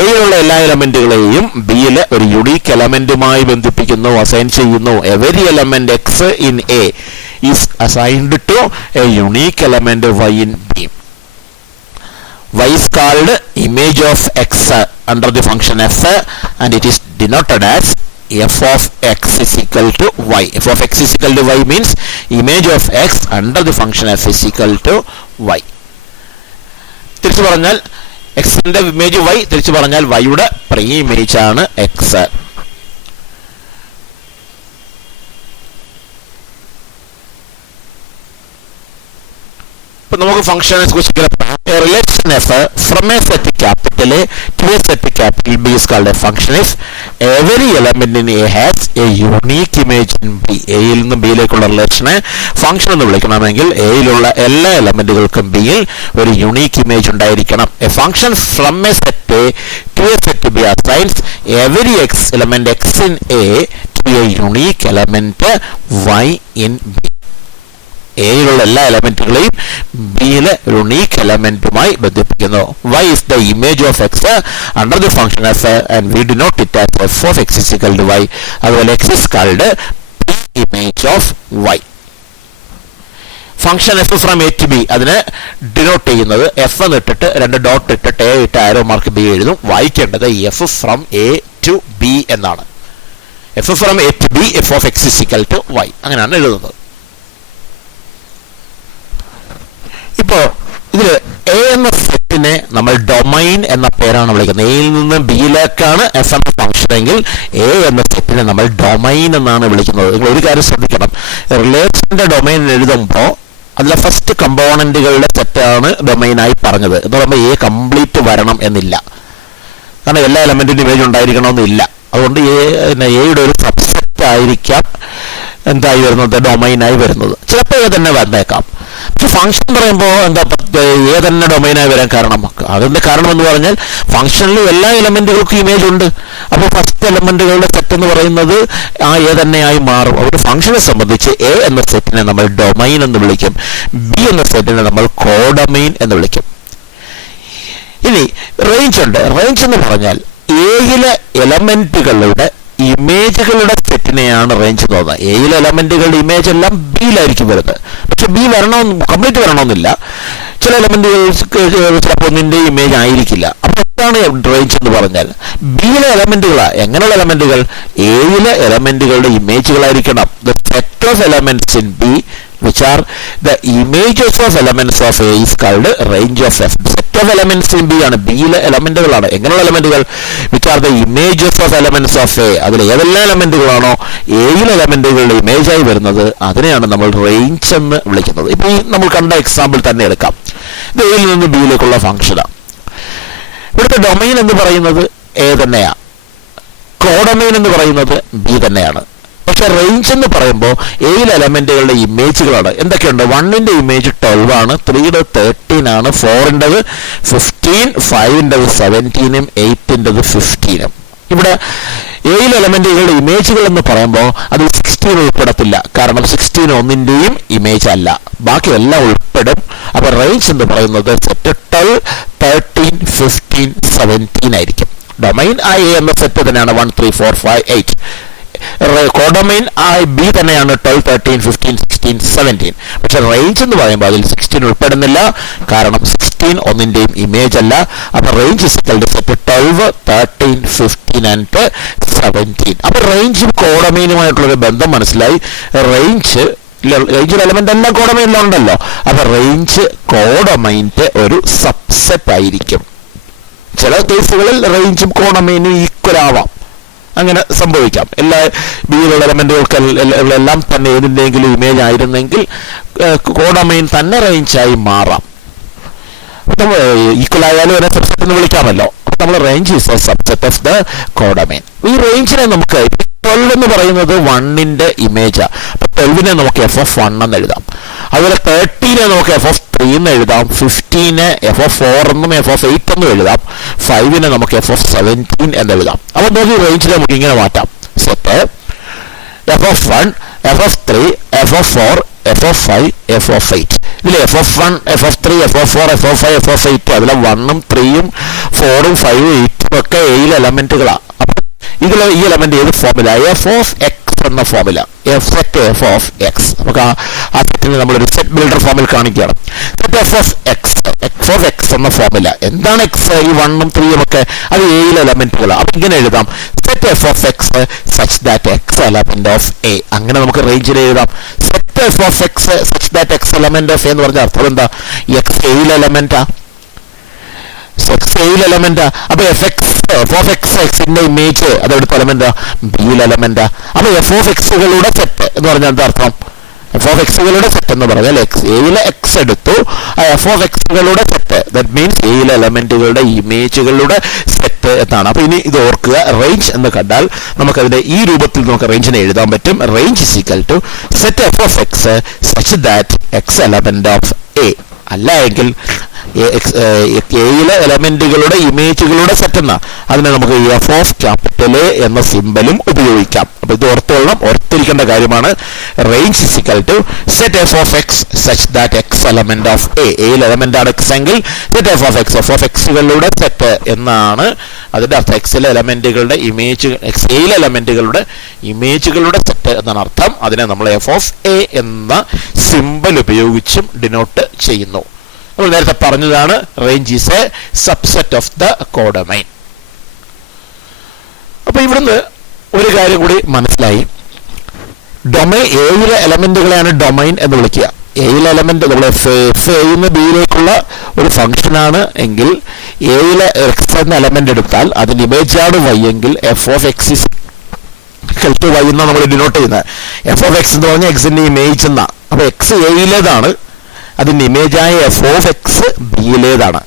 എയിലുള്ള എല്ലാ എലമെന്റുകളെയും ബിയിലെ ഒരു യുണീക്ക് എലമെന്റുമായി ബന്ധിപ്പിക്കുന്നു, അസൈൻ ചെയ്യുന്നു. Every element X in A is assigned to a unique element y in B. Y is called image of x under the function f and it is denoted as f of x is equal to y. f of x is equal to y means image of x under the function f is equal to y. തിരിച്ചു പറഞ്ഞാൽ എക്സിന്റെ image y, തിരിച്ചു പറഞ്ഞാൽ yയുടെ pre image ആണ് x. ഇപ്പൊ നമുക്ക് ഫംഗ്ഷനെ കുറിച്ച് relation f from a set capital A to a set capital B is called a function if every element in A has a unique image in B. എയിൽ നിന്ന് ബിയിലേക്കുള്ള റിലേഷനെ function എന്ന് വിളിക്കണമെങ്കിൽ എയിലുള്ള എല്ലാ എലമെന്റുകൾക്കും ബിയിൽ ഒരു യുണീക്ക് ഇമേജ് ഉണ്ടായിരിക്കണം. A function from a set A to a set B assigns every x element x in A to a unique element y in B. എയിലുള്ള എല്ലാ എലമെന്റുകളെയും ബിയിലെ യുണീക്ക് എലമെന്റുമായി ബന്ധിപ്പിക്കുന്നു. y is the image of x under the function f and we denote it as f of x is equal to y. അതുപോലെ x is called image of y. Function f from A to B അതിനെ denote ചെയ്യുന്നത് f എന്നിട്ടിട്ട് രണ്ട് dot ഇട്ടിട്ട് A ഇട്ട് arrow mark B എഴുതും. വായിക്കേണ്ടത് F from A to B എന്നാണ്. F from A to B F of X is equal to Y അങ്ങനെയാണ് എഴുതുന്നത്. ഇപ്പോൾ ഇതിൽ എ എന്ന സെറ്റിനെ നമ്മൾ ഡൊമൈൻ എന്ന പേരാണ് വിളിക്കുന്നത്. എയിൽ നിന്ന് ബിയിലേക്കാണ് എഫ് എന്ന ഫംഗ്ഷൻ എങ്കിൽ എ എന്ന സെറ്റിനെ നമ്മൾ ഡൊമൈൻ എന്നാണ് വിളിക്കുന്നത്. നിങ്ങൾ ഒരു കാര്യം ശ്രദ്ധിക്കണം, റിലേഷന്റെ ഡൊമൈൻ എഴുതുമ്പോൾ അതിലെ ഫസ്റ്റ് കമ്പോണന്റുകളുടെ സെറ്റാണ് ഡൊമൈനായി പറഞ്ഞത്. എന്ന് പറയുമ്പോൾ എ കംപ്ലീറ്റ് വരണം എന്നില്ല, കാരണം എല്ലാ എലമെന്റിനും ഇമേജ് ഉണ്ടായിരിക്കണമെന്നില്ല. അതുകൊണ്ട് എയുടെ ഒരു സബ്സെറ്റ് ആയിരിക്കാം എന്തായി വരുന്നത്, ഡൊമൈനായി വരുന്നത്. ചിലപ്പോൾ എ തന്നെ വന്നേക്കാം. പക്ഷെ ഫംഗ്ഷൻ പറയുമ്പോൾ എന്താ എ തന്നെ ഡൊമൈനായി വരാൻ കാരണം, അതിന്റെ കാരണം എന്ന് പറഞ്ഞാൽ ഫംഗ്ഷനിൽ എല്ലാ എലമെന്റുകൾക്കും ഇമേജ് ഉണ്ട്. അപ്പോൾ ഫസ്റ്റ് എലമെന്റുകളുടെ സെറ്റ് എന്ന് പറയുന്നത് ആ എ തന്നെയായി മാറും. ഒരു ഫംഗ്ഷനെ സംബന്ധിച്ച് എ എന്ന സെറ്റിനെ നമ്മൾ ഡൊമൈൻ എന്ന് വിളിക്കും, ബി എന്ന സെറ്റിനെ നമ്മൾ കോഡൊമൈൻ എന്ന് വിളിക്കും. ഇനി റേഞ്ച് ഉണ്ട്. റേഞ്ച് എന്ന് പറഞ്ഞാൽ എയിലെ എലമെന്റുകളുടെ ഇമേജുകളുടെ സെറ്റിനെയാണ് റേഞ്ച് എന്ന് തോന്നുന്നത്. എയിലെ എലമെന്റുകളുടെ ഇമേജ് എല്ലാം ബിയിലായിരിക്കും വരുന്നത്. പക്ഷെ ബി കംപ്ലീറ്റ് വരണമെന്നില്ല. ചില എലമെന്റുകൾ ചിലപ്പോൾ ഒന്നിന്റെ ഇമേജ് ആയിരിക്കില്ല. അപ്പൊ എന്താണ് റേഞ്ച് എന്ന് പറഞ്ഞാൽ ബിയിലെ എലമെന്റുകളാ. എങ്ങനെയുള്ള എലമെന്റുകൾ? എയിലെ എലമെന്റുകളുടെ ഇമേജുകളായിരിക്കണം. The set of elements in B which are the images of elements of A is called range of F. The set of elements in B ആണ്, ബിയിലെ എലമെന്റുകളാണ്. എങ്ങനെയുള്ള എലമെന്റുകൾ? which are the images of elements of A. അതിൽ ഏതെല്ലാം എലമെന്റുകളാണോ എയിലെ എലമെന്റുകളുടെ ഇമേജായി വരുന്നത് അതിനെയാണ് നമ്മൾ range എന്ന് വിളിക്കുന്നത്. ഇപ്പൊ ഈ നമ്മൾ കണ്ട എക്സാമ്പിൾ തന്നെ എടുക്കാം. ഇത് എയിൽ നിന്ന് ബിയിലേക്കുള്ള ഫംഗ്ഷനാണ്. ഇവിടുത്തെ ഡൊമൈൻ എന്ന് പറയുന്നത് എ തന്നെയാണ്, കോഡൊമൈൻ എന്ന് പറയുന്നത് ബി തന്നെയാണ്. പക്ഷെ റേഞ്ച് എന്ന് പറയുമ്പോൾ എയിലെ എലമെന്റുകളുടെ ഇമേജുകളാണ്. എന്തൊക്കെയുണ്ട്? 1ന്റെ ഇമേജ് 12 ആണ്, 3യുടെ 13 ആണ്, 4ൻ്റെത് 15, 5ൻ്റെത് 17ഉം 8ൻ്റെത് 15ഉം. ഇവിടെ എയിലെ എലമെന്റുകളുടെ ഇമേജുകൾ എന്ന് പറയുമ്പോൾ അതിൽ 16 ഉൾപ്പെടത്തില്ല, കാരണം 16 ഒന്നിന്റെയും ഇമേജ് അല്ല, ബാക്കി എല്ലാം ഉൾപ്പെടും. അപ്പൊ റേഞ്ച് എന്ന് പറയുന്നത് സെറ്റ് 12, 13, 15, 17 ആയിരിക്കും. ഡൊമൈൻ ആയ എ എന്ന സെറ്റ് തന്നെയാണ് 1, 3, 4, 5, 8. കോഡൊമൈൻ ആയി ബി തന്നെയാണ് 12, 13, 15, 16, 17. പക്ഷെ റേഞ്ച് എന്ന് പറയുമ്പോൾ അതിൽ 16 ഉൾപ്പെടുന്നില്ല, കാരണം 16 ഒന്നിന്റെയും ഇമേജ് അല്ല. അപ്പൊ റേഞ്ച് സെറ്റ് 12, 13, 15 ആൻഡ് 17. അപ്പൊ റേഞ്ചും കോഡൊമൈനുമായിട്ടുള്ളൊരു ബന്ധം മനസ്സിലായി. റേഞ്ചിൽ എലമെന്റ് എല്ലാം കോഡൊമൈനിലുണ്ടല്ലോ. അപ്പൊ റേഞ്ച് കോഡൊമൈൻ്റെ ഒരു സബ്സെറ്റ് ആയിരിക്കും. ചില കേസുകളിൽ റേഞ്ചും കോഡൊമൈനും ഈക്വൽ ആവാം, അങ്ങനെ സംഭവിക്കാം. എല്ലാ ബിയിലുള്ള എലമെന്റുകൾക്കെല്ലാം തന്നെ ഏതിൻ്റെങ്കിലും ഇമേജ് ആയിരുന്നെങ്കിൽ കോഡൊമൈൻ തന്നെ റേഞ്ചായി മാറാം. ഈക്വൽ ആയാലും അതിനെ സബ്സെറ്റ് എന്ന് വിളിക്കാമല്ലോ. നമ്മൾ range is A subset of the codomain. ഈ റേഞ്ചിനെ നമുക്ക് 12 എന്ന് പറയുന്നത് 1ന്റെ ഇമേജാണ്. അപ്പൊ 12നെ നമുക്ക് f(1) എന്ന് എഴുതാം. അതുപോലെ 13നെ നമുക്ക് f(3) എന്ന് എഴുതാം, 15നെ f(4) എന്നും f(8) എന്നും എഴുതാം, 5നെ നമുക്ക് f(17) എന്ന് എഴുതാം. അപ്പൊ നമുക്ക് ഈ റേഞ്ചിനെ നമുക്ക് ഇങ്ങനെ മാറ്റാം. Set f(1), f(3), f(4), f(5), f(8). ഇതിൽ f(1), f(3), f(4), f(5), f(8) അതിലെ 1ഉം 3ഉം 4ഉം 5ഉം 8ഉം ഒക്കെ എയിലെ എലമെന്റുകളാണ്. ഇതിൽ ഈ എലമെന്റ് ഏത് ഫോമില? f ഓഫ് എക്സ് എന്ന ഫോമില, സെറ്റ് f ഓഫ് എക്സ്. നമുക്ക് ആ സെറ്റിനെ നമ്മളൊരു സെറ്റ് ബിൽഡർ ഫോമിൽ കാണിക്കുകയാണ്. സെറ്റ് f ഓഫ് എക്സ് എന്ന ഫോമില. എന്താണ് എക്സ്? ഈ 1ഉം 3ഉം ഒക്കെ അത് എയിലെ എലമെന്റുകളാണ്. അപ്പൊ ഇങ്ങനെ എഴുതാം, set f of x such that x element of A. അങ്ങനെ നമുക്ക് റേഞ്ചിൽ എഴുതാം. Set f of x such that x element of A എന്ന് പറഞ്ഞ അർത്ഥം എന്താ? എക്സ് എയിലെ എലമെന്റാ, എക്സ് എയിൽ എലമെന്റാ. അപ്പൊ f ഓഫ് എക്സ് എക്സിന്റെ ഇമേജ് അതെടുത്ത എലമെന്റാ, ബിയിൽ എലമെന്റാ. അപ്പൊ f ഓഫ് എക്സുകളുടെ സെറ്റ് എന്ന് പറഞ്ഞാൽ എന്താ അർത്ഥം? f ഓഫ് എക്സുകളുടെ സെറ്റ് എന്ന് പറഞ്ഞാൽ എയിലെ എക്സ് എടുത്തു, ആ f ഓഫ് എക്സുകളുടെ സെറ്റ്, ദാറ്റ് മീൻസ് എയിലെ എലമെന്റുകളുടെ ഇമേജുകളുടെ സെറ്റ് എന്നാണ്. അപ്പൊ ഇനി ഇത് ഓർക്കുക, റേഞ്ച് എന്ന് കണ്ടാൽ നമുക്കതിന്റെ ഈ രൂപത്തിൽ നമുക്ക് റേഞ്ചിനെ എഴുതാൻ പറ്റും. Range is equal to set f of x such that x element of A. അല്ല എങ്കിൽ എയിലെ എലമെന്റുകളുടെ ഇമേജുകളുടെ സെറ്റ് എന്നാ. അതിനെ നമുക്ക് എഫ് ഓഫ് ക്യാപിറ്റൽ എ എന്ന സിമ്പലും ഉപയോഗിക്കാം. അപ്പൊ ഇത് ഓർത്തിരിക്കേണ്ട കാര്യമാണ്. Range is equal to set f of x such that x element of A. എയിൽ എലമെന്റ് ആണ് എക്സ് എങ്കിൽ സെറ്റ് എഫ് ഓഫ് എക്സുകളുടെ സെറ്റ് എന്നാണ് അതിന്റെ അർത്ഥം. എക്സിലെ എലമെന്റുകളുടെ ഇമേജ്, എയിലെ എലമെന്റുകളുടെ ഇമേജുകളുടെ സെറ്റ് എന്നാണ് അർത്ഥം. അതിനെ നമ്മൾ എഫ് ഓഫ് എ എന്ന സിമ്പൽ ഉപയോഗിച്ചും ഡിനോട്ട് ചെയ്യുന്നു. നമ്മൾ നേരത്തെ പറഞ്ഞതാണ് range is A subset of the codomain. അപ്പൊ ഇവിടുന്ന് ഒരു കാര്യം കൂടി മനസ്സിലായി. ഡൊമൈൻ, എയിലെ എലമെന്റുകളെയാണ് ഡൊമൈൻ എന്ന് വിളിക്കുക. എയിലെ എലമെന്റ് നമ്മൾ എഫ് എയിൽ ബിയിലേക്കുള്ള ഒരു ഫംഗ്ഷനാണ് എങ്കിൽ എയിലെ എക്സ് എന്ന എലമെന്റ് എടുത്താൽ അതിന്റെ ഇമേജാണ് വൈ എങ്കിൽ f of X is equal to y എന്നാണ് നമ്മൾ ഡിനോട്ട് ചെയ്യുന്നത്. എഫ് ഓഫ് എക്സ് എന്ന് പറഞ്ഞാൽ എക്സിന്റെ ഇമേജ് എന്നാ. അപ്പൊ എക്സ് എയിലേതാണ്, അതിന്റെ ഇമേജായ എഫ് ഓഫ് എക്സ് ബിയിലേതാണ്.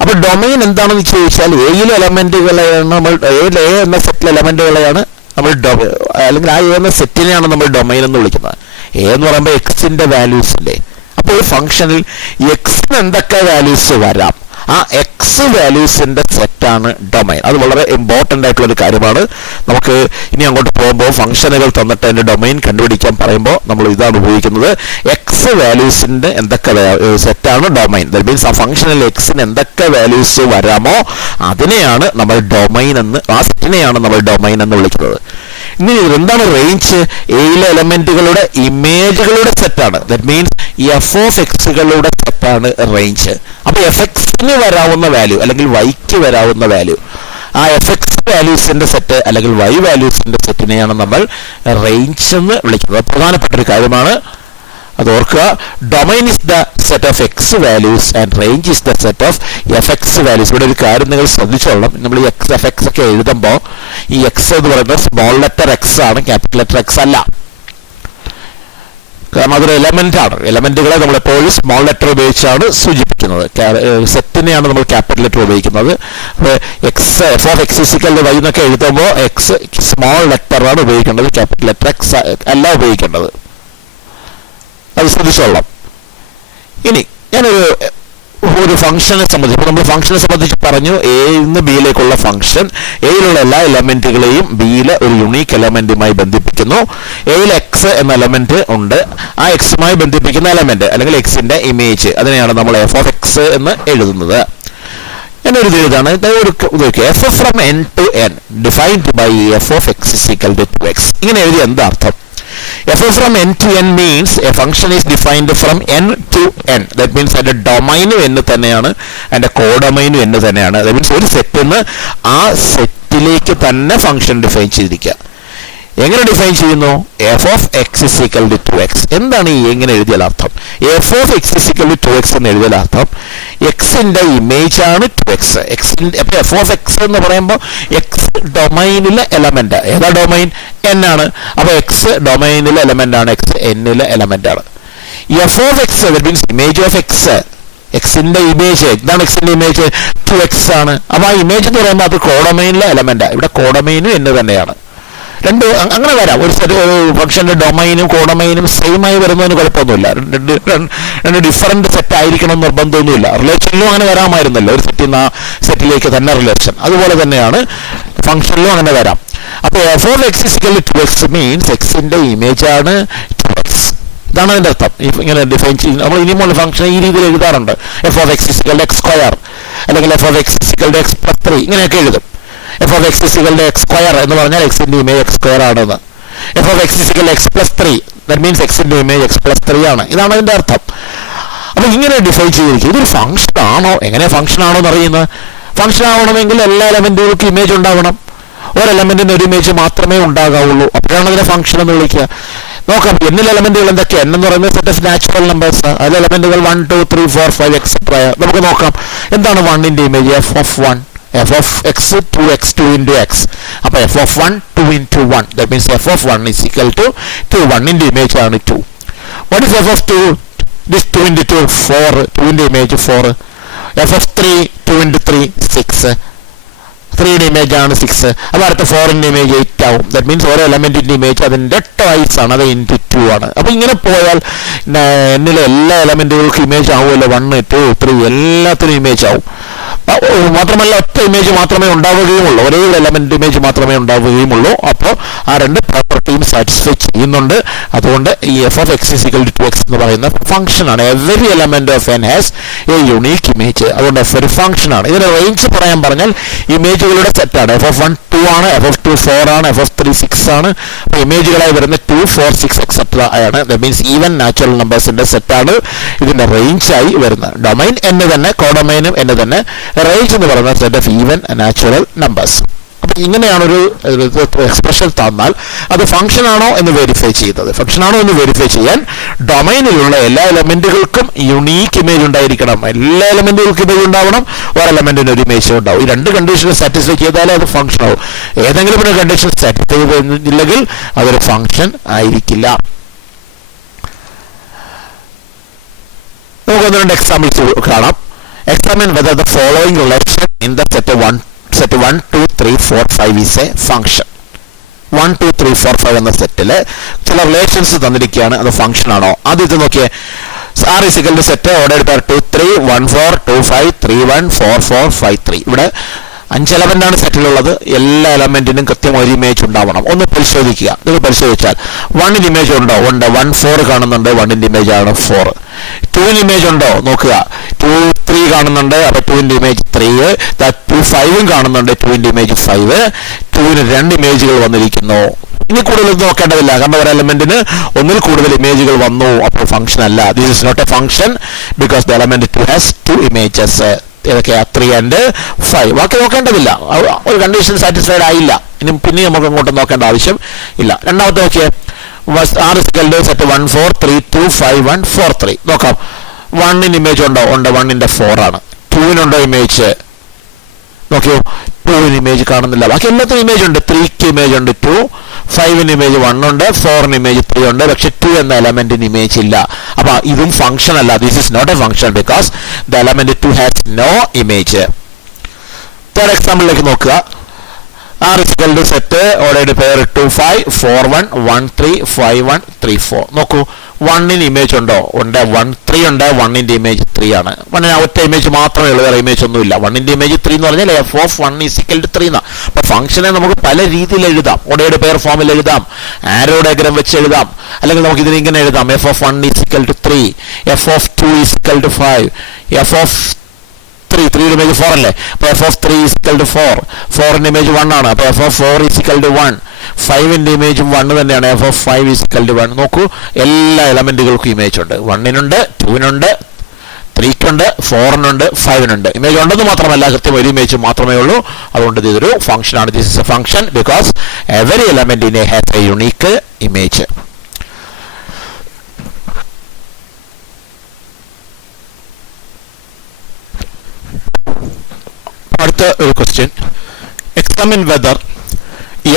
അപ്പൊ ഡൊമൈൻ എന്താണെന്ന് ചോദിച്ചാൽ എയിലെ എലമെന്റുകളെയാണ് നമ്മൾ എ എന്ന സെറ്റിലെ എലമെന്റുകളെയാണ് നമ്മൾ അല്ലെങ്കിൽ ആ എ എന്ന സെറ്റിനെയാണ് നമ്മൾ ഡൊമൈൻ എന്ന് വിളിക്കുന്നത്. എ എന്ന് പറയുമ്പോൾ എക്സിന്റെ വാല്യൂസിന്റെ. അപ്പോൾ ഒരു ഫംഗ്ഷനിൽ എക്സിന് എന്തൊക്കെ വാല്യൂസ് വരാം, ആ എക്സ് വാല്യൂസിന്റെ സെറ്റാണ് ഡൊമൈൻ. അത് വളരെ ഇമ്പോർട്ടൻ്റ് ആയിട്ടുള്ള ഒരു കാര്യമാണ്. നമുക്ക് ഇനി അങ്ങോട്ട് പോകുമ്പോൾ ഫംഗ്ഷനുകൾ തന്നിട്ട് അതിന്റെ ഡൊമൈൻ കണ്ടുപിടിക്കാൻ പറയുമ്പോൾ നമ്മൾ ഇതാണ് ഉപയോഗിക്കുന്നത്. എക്സ് വാല്യൂസിന്റെ എന്തൊക്കെ സെറ്റാണ് ഡൊമൈൻ. ദാറ്റ് മീൻസ് ആ ഫംഗ്ഷനിൽ എക്സിന് എന്തൊക്കെ വാല്യൂസ് വരാമോ അതിനെയാണ് നമ്മൾ ഡൊമൈൻ എന്ന്, ആ സെറ്റിനെയാണ് നമ്മൾ ഡൊമൈൻ എന്ന് വിളിക്കുന്നത്. ഇനി എന്താണ് റേഞ്ച്? എയിലെ എലമെന്റുകളുടെ ഇമേജുകളുടെ സെറ്റാണ്. ദാറ്റ് മീൻസ് എഫ് ഓഫ് എക്സുകളുടെ സെറ്റാണ് റേഞ്ച്. അപ്പൊ എഫ് എക്സിന് വരാവുന്ന വാല്യൂ അല്ലെങ്കിൽ വൈക്ക് വരാവുന്ന വാല്യൂ, ആ എഫ് എക്സ് വാല്യൂസിന്റെ സെറ്റ് അല്ലെങ്കിൽ വൈ വാല്യൂസിന്റെ സെറ്റിനെയാണ് നമ്മൾ റേഞ്ച് എന്ന് വിളിക്കുന്നത്. പ്രധാനപ്പെട്ട ഒരു കാര്യമാണ്, അത് ഓർക്കുക. Domain is the set of X values and range is the set of F X values. ഇവിടെ ഒരു കാര്യം നിങ്ങൾ ശ്രദ്ധിച്ചോളാം. നമ്മൾ ഈ എക്സ് എഫ് എക്സ് ഒക്കെ എഴുതുമ്പോൾ ഈ എക്സ് എന്ന് പറയുന്നത് സ്മോൾ ലെറ്റർ എക്സ് ആണ്, ക്യാപിറ്റൽ ലെറ്റർ എക്സ് അല്ല. കാരണം അതൊരു എലമെന്റ് ആണ്. എലമെന്റുകളെ നമ്മൾ എപ്പോഴും സ്മോൾ ലെറ്റർ ഉപയോഗിച്ചാണ് സൂചിപ്പിക്കുന്നത്. സെറ്റിനെയാണ് നമ്മൾ ക്യാപിറ്റൽ ലെറ്റർ ഉപയോഗിക്കുന്നത്. അപ്പോൾ x f of X is equal y എന്നൊക്കെ എഴുതുമ്പോൾ എക്സ് സ്മോൾ ലെറ്റർ ആണ് ഉപയോഗിക്കേണ്ടത്, ക്യാപിറ്റൽ ലെറ്റർ എക്സ് അല്ല ഉപയോഗിക്കേണ്ടത്. അത് ശ്രദ്ധിച്ചോളാം. ഇനി ഞാനൊരു ഫംഗ്ഷനെ സംബന്ധിച്ച്, നമ്മൾ ഫംഗ്ഷനെ സംബന്ധിച്ച് പറഞ്ഞു എയിൽ നിന്ന് ബിയിലേക്കുള്ള ഫംഗ്ഷൻ എയിലുള്ള എല്ലാ എലമെന്റുകളെയും ബിയിലെ ഒരു യുണീക്ക് എലമെന്റുമായി ബന്ധിപ്പിക്കുന്നു. എയിൽ എക്സ് എന്ന എലമെന്റ് ഉണ്ട്, ആ എക്സുമായി ബന്ധിപ്പിക്കുന്ന എലമെന്റ് അല്ലെങ്കിൽ എക്സിന്റെ ഇമേജ്, അതിനെയാണ് നമ്മൾ എഫ് ഓഫ് എക്സ് എന്ന് എഴുതുന്നത്. എന്നൊരു ഇതാണ് f from N to N defined by F of X is equal to 2x. ഇങ്ങനെ എഴുതി എന്താ അർത്ഥം? f from n to n means a function is defined from n to n. That means അതിന്റെ ഡൊമൈനും n തന്നെയാണ്, അതിന്റെ കോഡൊമൈനും n തന്നെയാണ്. that means ഒരു സെറ്റിൽ നിന്ന് ആ സെറ്റിലേക്ക് തന്നെ ഫംഗ്ഷൻ ഡിഫൈൻ ചെയ്തിരിക്കുക. എങ്ങനെ ഡിഫൈൻ ചെയ്യുന്നു? F of X is equal to 2x. എന്താണ് ഈ എങ്ങനെ എഴുതിയാൽ അർത്ഥം? F of X is equal to 2x എന്ന് എഴുതിയാൽ അർത്ഥം എക്സിന്റെ ഇമേജ് ആണ് 2x. എക്സിന്റെ അപ്പൊ എഫ് ഓഫ് എക്സ് എന്ന് പറയുമ്പോൾ എക്സ് ഡൊമൈനിലെ എലമെന്റ്. ഏതാ ഡൊമൈൻ? n ആണ്. അപ്പൊ എക്സ് ഡൊമൈനിലെ എലമെന്റ് ആണ്, എക്സ് എന്നിലെ എലമെന്റ് ആണ്. F of x means image of X, എക്സിന്റെ ഇമേജ് എന്താണ്? എക്സിന്റെ ഇമേജ് 2x ആണ്. അപ്പൊ ആ ഇമേജ് എന്ന് പറയുമ്പോൾ അത് കോഡൊമൈനിലെ എലമെന്റ്. ഇവിടെ കോഡൊമൈനും n തന്നെയാണ്. രണ്ട് അങ്ങനെ വരാം. ഒരു ഫംഗ്ഷന്റെ ഡൊമൈനും കോഡൊമൈനും സെയിം ആയി വരുന്നതിന് കുഴപ്പമൊന്നുമില്ല. രണ്ട് ഡിഫറൻറ്റ് സെറ്റ് ആയിരിക്കണം നിർബന്ധമൊന്നുമില്ല. റിലേഷനിലും അങ്ങനെ വരാമായിരുന്നല്ലോ, ഒരു സെറ്റിൽ നിന്ന് ആ സെറ്റിലേക്ക് തന്നെ റിലേഷൻ. അതുപോലെ തന്നെയാണ് ഫംഗ്ഷനിലും അങ്ങനെ വരാം. അപ്പോൾ f of X is equal to x means എക്സിന്റെ ഇമേജ് ആണ് 2x. ഇതാണ് അതിന്റെ അർത്ഥം. ഇങ്ങനെ ഡിഫൈൻ ചെയ്യും. നമ്മൾ ഇനിയുമുള്ള ഫംഗ്ഷൻ ഈ രീതിയിൽ എഴുതാറുണ്ട്. F of X is equal X square അല്ലെങ്കിൽ F of X is equal X plus 3 ഇങ്ങനെയൊക്കെ എഴുതും. F of X is equal X square എന്ന് പറഞ്ഞാൽ എക്സിന്റെ ഇമേജ് എക്സ് സ്ക്വയർ ആണെന്ന്. F of X is equal X plus 3 that means എക്സിന്റെ ഇമേജ് എക്സ് പ്ലസ് 3 ആണ്. ഇതാണ് അതിന്റെ അർത്ഥം. അപ്പൊ ഇങ്ങനെ ഡിഫൈൻ ചെയ്തിരിക്കും. ഇതൊരു ഫംഗ്ഷൻ ആണോ? എങ്ങനെ ഫംഗ്ഷൻ ആണോ എന്നറിയുന്നത്? ഫംഗ്ഷൻ ആവണമെങ്കിൽ എല്ലാ എലമെന്റുകൾക്കും ഇമേജ് ഉണ്ടാവണം. ഒരു എലമെന്റിന് ഒരു ഇമേജ് മാത്രമേ ഉണ്ടാകാവുള്ളൂ. അപ്പോഴാണ് അതിനെ ഫംഗ്ഷൻ എന്ന് വിളിക്കുക. നോക്കാം എന്നിൽ എലമെന്റുകൾ എന്തൊക്കെ. n എന്ന് പറയുന്നത് സെറ്റ് ഓഫ് നാച്ചുറൽ നമ്പേഴ്സ്. അതിൽ എലമെന്റുകൾ 1 2 3 4 5 എക്സെട്ര. നമുക്ക് നോക്കാം എന്താണ് 1ന്റെ image. F of 1, F of X 2x 2 into x. അപ്പൊ F of 1 2 into 1 that means F of 1 is equal to 2. 1ന്റെ ഇമേജ് ആണ് 2. What is f of 2? This 2 into 2 4. 2ന്റെ image 4. f of 3 2 into 3 6. 3ന്റെ image ആണ് 6. അപ്പോൾ അടുത്ത 4ന്റെ image 8 ആവും. That means ഓരോ എലമെന്റിന്റെ ഇമേജ് അതിന്റെ ട്വൈസ് ആണ്, അത് ഇൻറ്റു 2 ആണ്. അപ്പൊ ഇങ്ങനെ പോയാൽ എന്നിലെ എല്ലാ എലമെന്റുകൾക്കും ഇമേജ് ആവുമല്ലോ. 1 2 3 എല്ലാത്തിനും ഇമേജ് ആവും. മാത്രമല്ല ഒറ്റ ഇമേജ് മാത്രമേ ഉണ്ടാവുകയുമുള്ളൂ, ഒരേ എലമെന്റ് ഇമേജ് മാത്രമേ ഉണ്ടാവുകയുമുള്ളൂ. അപ്പോൾ ആ രണ്ട് പ്രോപ്പർട്ടിയും സാറ്റിസ്ഫൈ ചെയ്യുന്നുണ്ട്. അതുകൊണ്ട് ഈ F of X is equal to 2x എന്ന് പറയുന്ന ഫംഗ്ഷൻ ആണ്. Every element of n has a unique image. അതുകൊണ്ട് എഫ് ഒരു ഫംഗ്ഷൻ ആണ്. ഇതിന് റേഞ്ച് പറയാൻ പറഞ്ഞാൽ ഇമേജുകളുടെ സെറ്റാണ്. എഫ് ഓഫ് 1 2 ആണ്, എഫ് ഓഫ് 2 4 ആണ്, എഫ് ഓഫ് 3 6 ആണ്. അപ്പോൾ ഇമേജുകളായി വരുന്ന 2 4 6 എക്സെട്ര ആണ്. ദാറ്റ് മീൻസ് ഈവൻ നാച്ചുറൽ നമ്പേഴ്സിന്റെ സെറ്റാണ് ഇതിന്റെ റേഞ്ചായി വരുന്നത്. ഡൊമൈൻ n തന്നെ, കോഡൊമൈനും n തന്നെ. റേഞ്ച് എന്ന് പറയുന്ന set of even natural numbers. അപ്പം ഇങ്ങനെയാണ് ഒരു എക്സ്പ്രഷൻ തന്നാൽ അത് ഫംഗ്ഷൻ ആണോ എന്ന് വെരിഫൈ ചെയ്യുന്നത്. ഫംഗ്ഷൻ ആണോ എന്ന് വെരിഫൈ ചെയ്യാൻ ഡൊമൈനിലുള്ള എല്ലാ എലമെന്റുകൾക്കും യുണീക്ക് ഇമേജ് ഉണ്ടായിരിക്കണം. എല്ലാ എലമെന്റുകൾക്കും ഇമേജ് ഉണ്ടാവണം, ഒരു എലമെന്റിന് ഒരു ഇമേജ് ഉണ്ടാവും. ഈ രണ്ട് കണ്ടീഷനും സാറ്റിസ്ഫൈ ചെയ്താലേ അത് ഫംഗ്ഷൻ ആവും. ഏതെങ്കിലും ഒരു കണ്ടീഷൻ സാറ്റിസ്ഫൈ ചെയ്തില്ലെങ്കിൽ അതൊരു ഫംഗ്ഷൻ ആയിരിക്കില്ല. നമുക്ക് ഒന്ന് രണ്ട് എക്സാമ്പിൾസ് കാണാം. Examine whether the following relation in the set 1, 2, 3, 4, 5 is a function. 1, 2, 3, 4, 5 എന്ന സെറ്റില് ചില റിലേഷൻസ് തന്നിരിക്കുകയാണ്, അത് ഫംഗ്ഷൻ ആണോ? അത് ഇത് നോക്കിയേ. R is equal to set ordered by 2, 3, 1, 4, 2, 5, 3, 1, 4, 4, 5, 3. ഇവിടെ 5 എലമെന്റാണ് സെറ്റിലുള്ളത്. എല്ലാ എലമെന്റിനും കൃത്യം ഒരു ഇമേജ് ഉണ്ടാവണം. ഒന്ന് പരിശോധിക്കുക. ഇത് പരിശോധിച്ചാൽ 1ന്റെ ഇമേജ് ഉണ്ടോ? ഉണ്ട്. 1, 4 കാണുന്നുണ്ട്. 1ന്റെ ഇമേജ് ആണ് 4. 2ന്റെ ഇമേജ് ഉണ്ടോ? നോക്കുക. 2, 3 കാണുന്നുണ്ട്. അപ്പൊ 2ന്റെ ഇമേജ് 3. 2, 5 കാണുന്നുണ്ട്. 2ന്റെ ഇമേജ് 5. 2ന് 2 ഇമേജുകൾ വന്നിരിക്കുന്നു. ഇനി കൂടുതൽ നോക്കേണ്ടതില്ല, കാരണം ഒരു എലമെന്റിന് ഒന്നിൽ കൂടുതൽ ഇമേജുകൾ വന്നു, അപ്പോൾ ഫംഗ്ഷൻ അല്ല. This is not a function because the element 2 has 2 images. ഏതൊക്കെയാ? 3 and 5. ബാക്കി നോക്കേണ്ടതില്ല. ഒരു കണ്ടീഷൻ സാറ്റിസ്ഫൈഡ് ആയില്ല, ഇനി പിന്നെ നമുക്ക് അങ്ങോട്ട് നോക്കേണ്ട ആവശ്യം ഇല്ല. രണ്ടാമത്തെ നോക്കിയേ. R is equal to set 1, 4, 3, 2, 5, 1, 4, 3. നോക്കാം. 1ന് ഇമേജ് ഉണ്ടോ? ഉണ്ട്. 1ന്റെ 4 ആണ്. 2നുണ്ടോ ഇമേജ്? നോക്കിയോ. 2ന് ഇമേജ് കാണുന്നില്ല. ബാക്കി എല്ലാത്തിനും ഇമേജ് ഉണ്ട്. 3ക്ക് ഇമേജ് ഉണ്ട് 2, 5ന് ഇമേജ് 1 ഉണ്ട്, 4ന് ഇമേജ് 3 ഉണ്ട്. പക്ഷെ 2 എന്ന എലമെന്റിന് ഇമേജ് ഇല്ല. അപ്പൊ ഇതും ഫംഗ്ഷൻ അല്ല. This is not a function because the element 2 has no image. Third എക്സാമ്പിളിലേക്ക് നോക്കുക. R is equal to set ordered pair 2, 5, 4, 1, 1, 3, 5, 1, 3, 4. നോക്കൂ. 1ന് ഇമേജ് ഉണ്ടോ? ഉണ്ട്. 1, 3 ഉണ്ട്. 1ന്റെ ഇമേജ് 3 ആണ്. 1ന് ഒറ്റ ഇമേജ് മാത്രമേ ഉള്ളൂ, വേറെ ഇമേജ് ഒന്നുമില്ല. 1ന്റെ ഇമേജ് 3 എന്ന് പറഞ്ഞാൽ f of 1 is equal to 3 എന്നാ. അപ്പൊ ഫംഗ്ഷനെ നമുക്ക് പല രീതിയിൽ എഴുതാം. ordered pair ഫോമിൽ എഴുതാം, ആരോ ഡയഗ്രം വെച്ച് എഴുതാം, അല്ലെങ്കിൽ നമുക്ക് ഇതിന് ഇങ്ങനെ എഴുതാം. f of 1 is equal to 3, f of 2 is equal to 5, f of 3യുടെ image 4 അല്ലേ? അപ്പൊ f of 3 is equal to 4. 4ന്റെ image 1 ആണ്. അപ്പൊ f of 4 is equal to 1. 5ന്റെ ഇമേജും 1 തന്നെയാണ്. f of 5 is equal to 1. നോക്കൂ, എല്ലാ എലമെന്റുകൾക്കും ഇമേജ് ഉണ്ട്. 1നുണ്ട്, 2നുണ്ട്, 3ക്കുണ്ട്, 4നുണ്ട്, 5നുണ്ട്. ഇമേജ് ഉണ്ടെന്ന് മാത്രമല്ല, കൃത്യം ഒരു ഇമേജ് മാത്രമേ ഉള്ളൂ. അതുകൊണ്ട് ഇതൊരു ഫംഗ്ഷൻ ആണ്. This is A function because every element in A has a unique image. അടുത്ത ഒരു question. Examine whether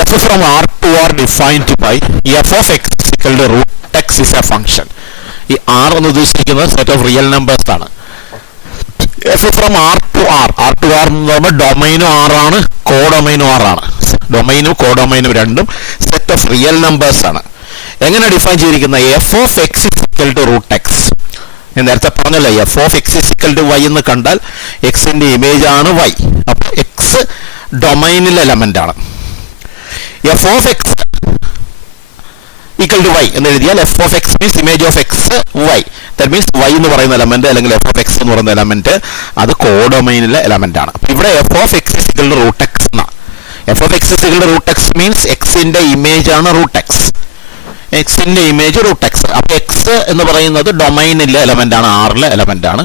f from R to R defined by f of x equal to root x is a function. ഈ R എന്ന് ഉദ്ദേശിക്കുന്നത് set of real numbers ആണ്. f from R to R എന്ന് പറയുമ്പോൾ ഡൊമൈനും R ആണ്, കോഡൊമൈനും R ആണ്. ഡൊമൈനും കോഡൊമൈനും രണ്ടും set of real numbers ആണ്. എങ്ങനെ ഡിഫൈൻ ചെയ്തിരിക്കുന്ന? f of x is equal to root x. ഞാൻ നേരത്തെ പറഞ്ഞല്ലോ, f of x is equal to y എന്ന് കണ്ടാൽ എക്സിന്റെ ഇമേജ് ആണ് y. അപ്പൊ എക്സ് ഡൊമൈനിലെ എലമെന്റ് ആണ്. f of x equal to y എന്ന് എഴുതിയാൽ f of x means image of x y. That means y എന്ന് പറയുന്ന എലമെന്റ് അല്ലെങ്കിൽ f of x എന്ന് പറയുന്ന എലമെന്റ് അത് കോഡൊമൈനിലെ എലമെന്റ് ആണ്. അപ്പൊ ഇവിടെ f of x is equal to root x എന്നാ. f of x is equal to root x means എക്സിന്റെ ഇമേജ് ആണ് റൂട്ട് x. എക്സിന്റെ ഇമേജ് റൂട്ട് എക്സ്. അപ്പൊ എക്സ് എന്ന് പറയുന്നത് ഡൊമൈനിലെ എലമെന്റ് ആണ്, ആറിലെ എലമെന്റ് ആണ്.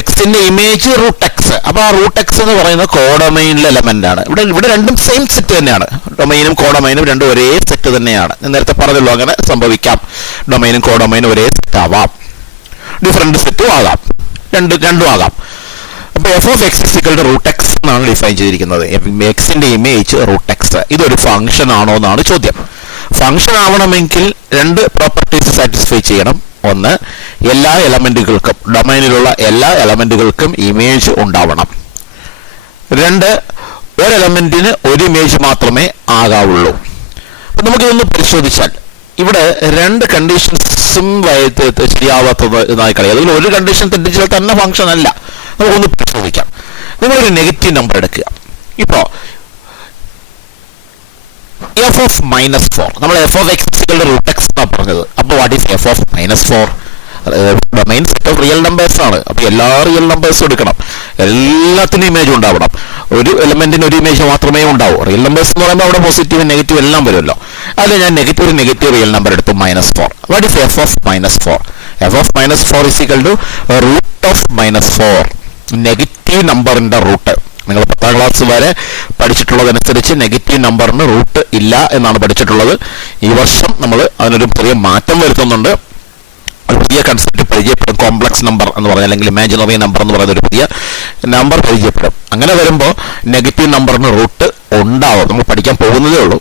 എക്സിന്റെ ഇമേജ് റൂട്ട് എക്സ്. അപ്പൊ ആ റൂട്ട് എക്സ് എന്ന് പറയുന്നത് കോഡൊമൈനിലെ എലമെന്റ് ആണ്. ഇവിടെ രണ്ടും സെയിം സെറ്റ് തന്നെയാണ്. ഡൊമൈനും കോഡൊമൈനും രണ്ടും ഒരേ സെറ്റ് തന്നെയാണ്. ഞാൻ നേരത്തെ പറഞ്ഞല്ലോ, അങ്ങനെ സംഭവിക്കാം. ഡൊമൈനും കോഡൊമൈനും ഒരേ സെറ്റ് ആവാം, ഡിഫറെന്റ് സെറ്റും ആകാം, രണ്ടും ആകാം. അപ്പൊ f of x is equal to root x എന്നാണ് ഡിഫൈൻ ചെയ്തിരിക്കുന്നത്. എക്സിന്റെ ഇമേജ് റൂട്ട് എക്സ്. ഇതൊരു ഫംഗ്ഷൻ ആണോ എന്നാണ് ചോദ്യം. ഫംഗ്ഷൻ ആവണമെങ്കിൽ രണ്ട് പ്രോപ്പർട്ടീസ് സാറ്റിസ്ഫൈ ചെയ്യണം. ഒന്ന്, എല്ലാ എലമെന്റുകൾക്കും, ഡൊമൈനിലുള്ള എല്ലാ എലമെന്റുകൾക്കും ഇമേജ് ഉണ്ടാവണം. രണ്ട്, ഒരു എലമെന്റിന് ഒരു ഇമേജ് മാത്രമേ ആകാവുള്ളൂ. അപ്പൊ നമുക്കിതൊന്ന് പരിശോധിച്ചാൽ ഇവിടെ രണ്ട് കണ്ടീഷൻസും ശരിയാവാത്തതായി കളയാം. അതിൽ ഒരു കണ്ടീഷൻ തെറ്റിച്ചാൽ തന്നെ ഫംഗ്ഷൻ അല്ല. നമുക്കൊന്ന് പരിശോധിക്കാം. നിങ്ങളൊരു നെഗറ്റീവ് നമ്പർ എടുക്കുക. ഇപ്പോൾ f of -4, നമ്മൾ f of x root x എന്നാണ് പറഞ്ഞത്. അപ്പോൾ what is f of -4? Domain set of real numbers ആണ്. അപ്പോൾ എല്ലാ റിയൽ നമ്പേഴ്സും എടുക്കണം, എല്ലാത്തിനും ഇമേജ് ഉണ്ടാവണം. ഒരു എലമെന്റിന് ഒരു ഇമേജ് മാത്രമേ ഉണ്ടാവൂ. റിയൽ നമ്പേഴ്സ് എന്ന് പറയുമ്പോൾ അവിടെ പോസിറ്റീവ് നെഗറ്റീവ് എല്ലാം വരുമല്ലോ. അതിൽ ഞാൻ നെഗറ്റീവ് റിയൽ നമ്പർ എടുത്തു, -4. What is f of -4? f of -4 is equal to root of -4, negative നമ്പറിന്റെ റൂട്ട്. നിങ്ങൾ 10ാം ക്ലാസ് വരെ പഠിച്ചിട്ടുള്ളതനുസരിച്ച് നെഗറ്റീവ് നമ്പറിന് റൂട്ട് ഇല്ല എന്നാണ് പഠിച്ചിട്ടുള്ളത്. ഈ വർഷം നമ്മൾ അതിനൊരു ചെറിയ മാറ്റം വരുത്തുന്നുണ്ട്. ഒരു പുതിയ കൺസെപ്റ്റ് പരിചയപ്പെടും. കോംപ്ലക്സ് നമ്പർ എന്ന് പറഞ്ഞാൽ അല്ലെങ്കിൽ ഇമാജിനറി നമ്പർ എന്ന് പറയുന്ന ഒരു പുതിയ നമ്പർ പരിചയപ്പെടും. അങ്ങനെ വരുമ്പോൾ നെഗറ്റീവ് നമ്പറിന് റൂട്ട് ഉണ്ടാവും. നമ്മൾ പഠിക്കാൻ പോകുന്നതേ ഉള്ളൂ.